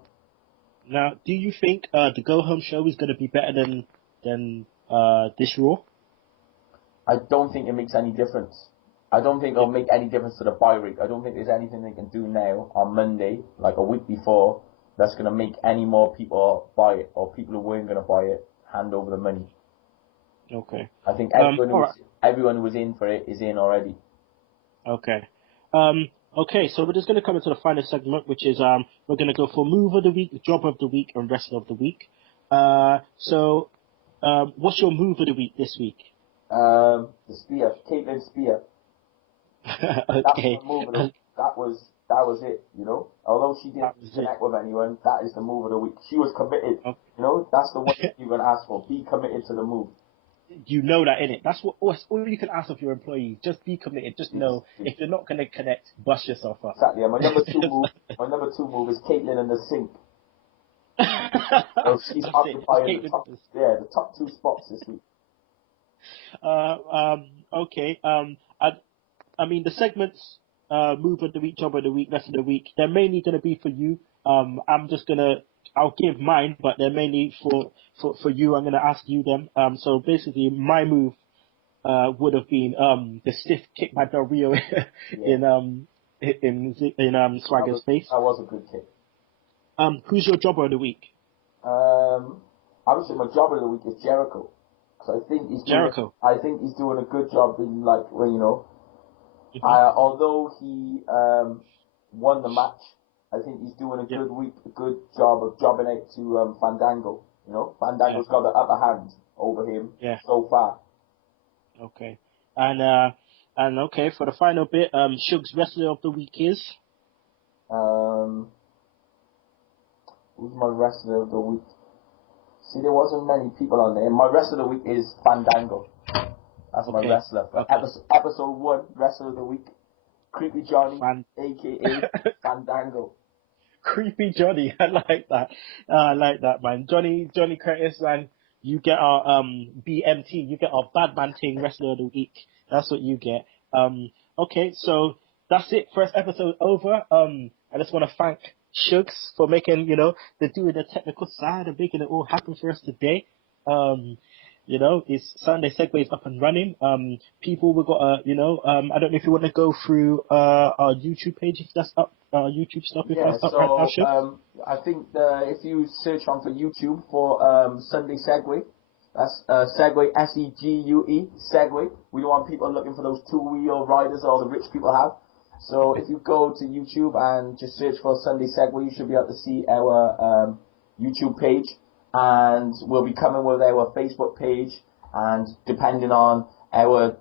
Now, do you think the Go Home show is going to be better than this Raw? I don't think it makes any difference. I don't think it'll make any difference to the buy rate. I don't think there's anything they can do now on Monday, like a week before, that's going to make any more people buy it, or people who weren't going to buy it hand over the money. Okay. I think everyone who was in for it is in already. Okay. Okay, so we're just going to come into the final segment, which is we're going to go for Move of the Week, Job of the Week, and Wrestler of the Week. So what's your Move of the Week this week? The spear, Caitlyn Spear. Okay. That was it, you know. Although she didn't connect with anyone, that is the move of the week. She was committed. Okay. You know, that's the one you can ask for. Be committed to the move. You know that, innit? That's all you can ask of your employees. Just be committed. Just know if you're not gonna connect, bust yourself up. Exactly. And my number two move is Caitlyn in the sink. So she's occupying the top 2 spots this week. Okay. I mean, the segments, Move of the Week, Job of the Week, Rest of the Week, they're mainly going to be for you. I'll give mine, but they're mainly for you. I'm going to ask you them. So basically, my move, would have been, the stiff kick by Del Rio in Swagger's face. That was a good kick. Who's your Job of the Week? I would say my Job of the Week is Jericho. Because I think he's doing a good job in, like, well, you know, although he won the match, I think he's doing a good job of jobbing out to Fandango. You know, Fandango's got the upper hand over him so far. Okay, and okay, for the final bit, Sugs' Wrestler of the Week is. Who's my Wrestler of the Week? See, there wasn't many people on there. My Wrestler of the Week is Fandango. That's my wrestler. Episode 1, Wrestler of the Week, Creepy Johnny, a.k.a. Fandango. Creepy Johnny, I like that, man. Johnny Curtis, man, you get our BMT, you get our Bad Man Ting Wrestler of the Week. That's what you get. Okay, so that's it. First episode over. I just want to thank Sugs for making, doing the technical side and making it all happen for us today. It's Sunday Segue is up and running. People, we've got I don't know if you want to go through our YouTube page, if that's up, YouTube stuff, if that's up right now, Sugs. I think if you search on for YouTube for Sunday Segue, that's Segue, Segue, Segue. We don't want people looking for those 2-wheel riders all the rich people have. So if you go to YouTube and just search for Sunday Segue, you should be able to see our YouTube page, and we'll be coming with our Facebook page, and depending on our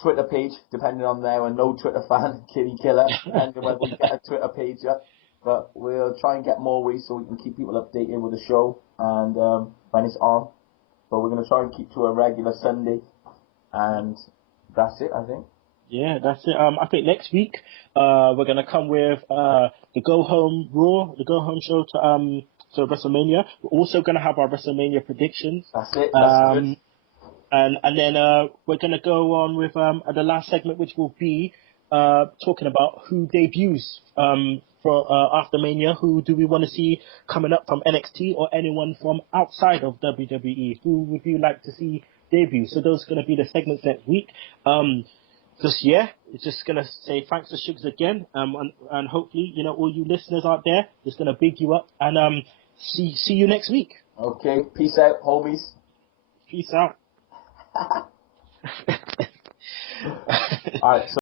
Twitter page, depending on our no Twitter fan, Kinny Killa, and whether we get a Twitter page up. But we'll try and get more ways so we can keep people updated with the show and when it's on. But we're going to try and keep to a regular Sunday, and that's it, I think. Yeah, that's it. I think next week we're gonna come with the Go Home Raw, the Go Home show to WrestleMania. We're also gonna have our WrestleMania predictions. That's it. That's good. And then we're gonna go on with the last segment, which will be talking about who debuts for after Mania. Who do we want to see coming up from NXT or anyone from outside of WWE? Who would you like to see debut? So those are gonna be the segments next week. It's just gonna say thanks to Sugs again, and hopefully, all you listeners out there, just gonna big you up, and see you next week. Okay, peace out, homies. Peace out. Alright, so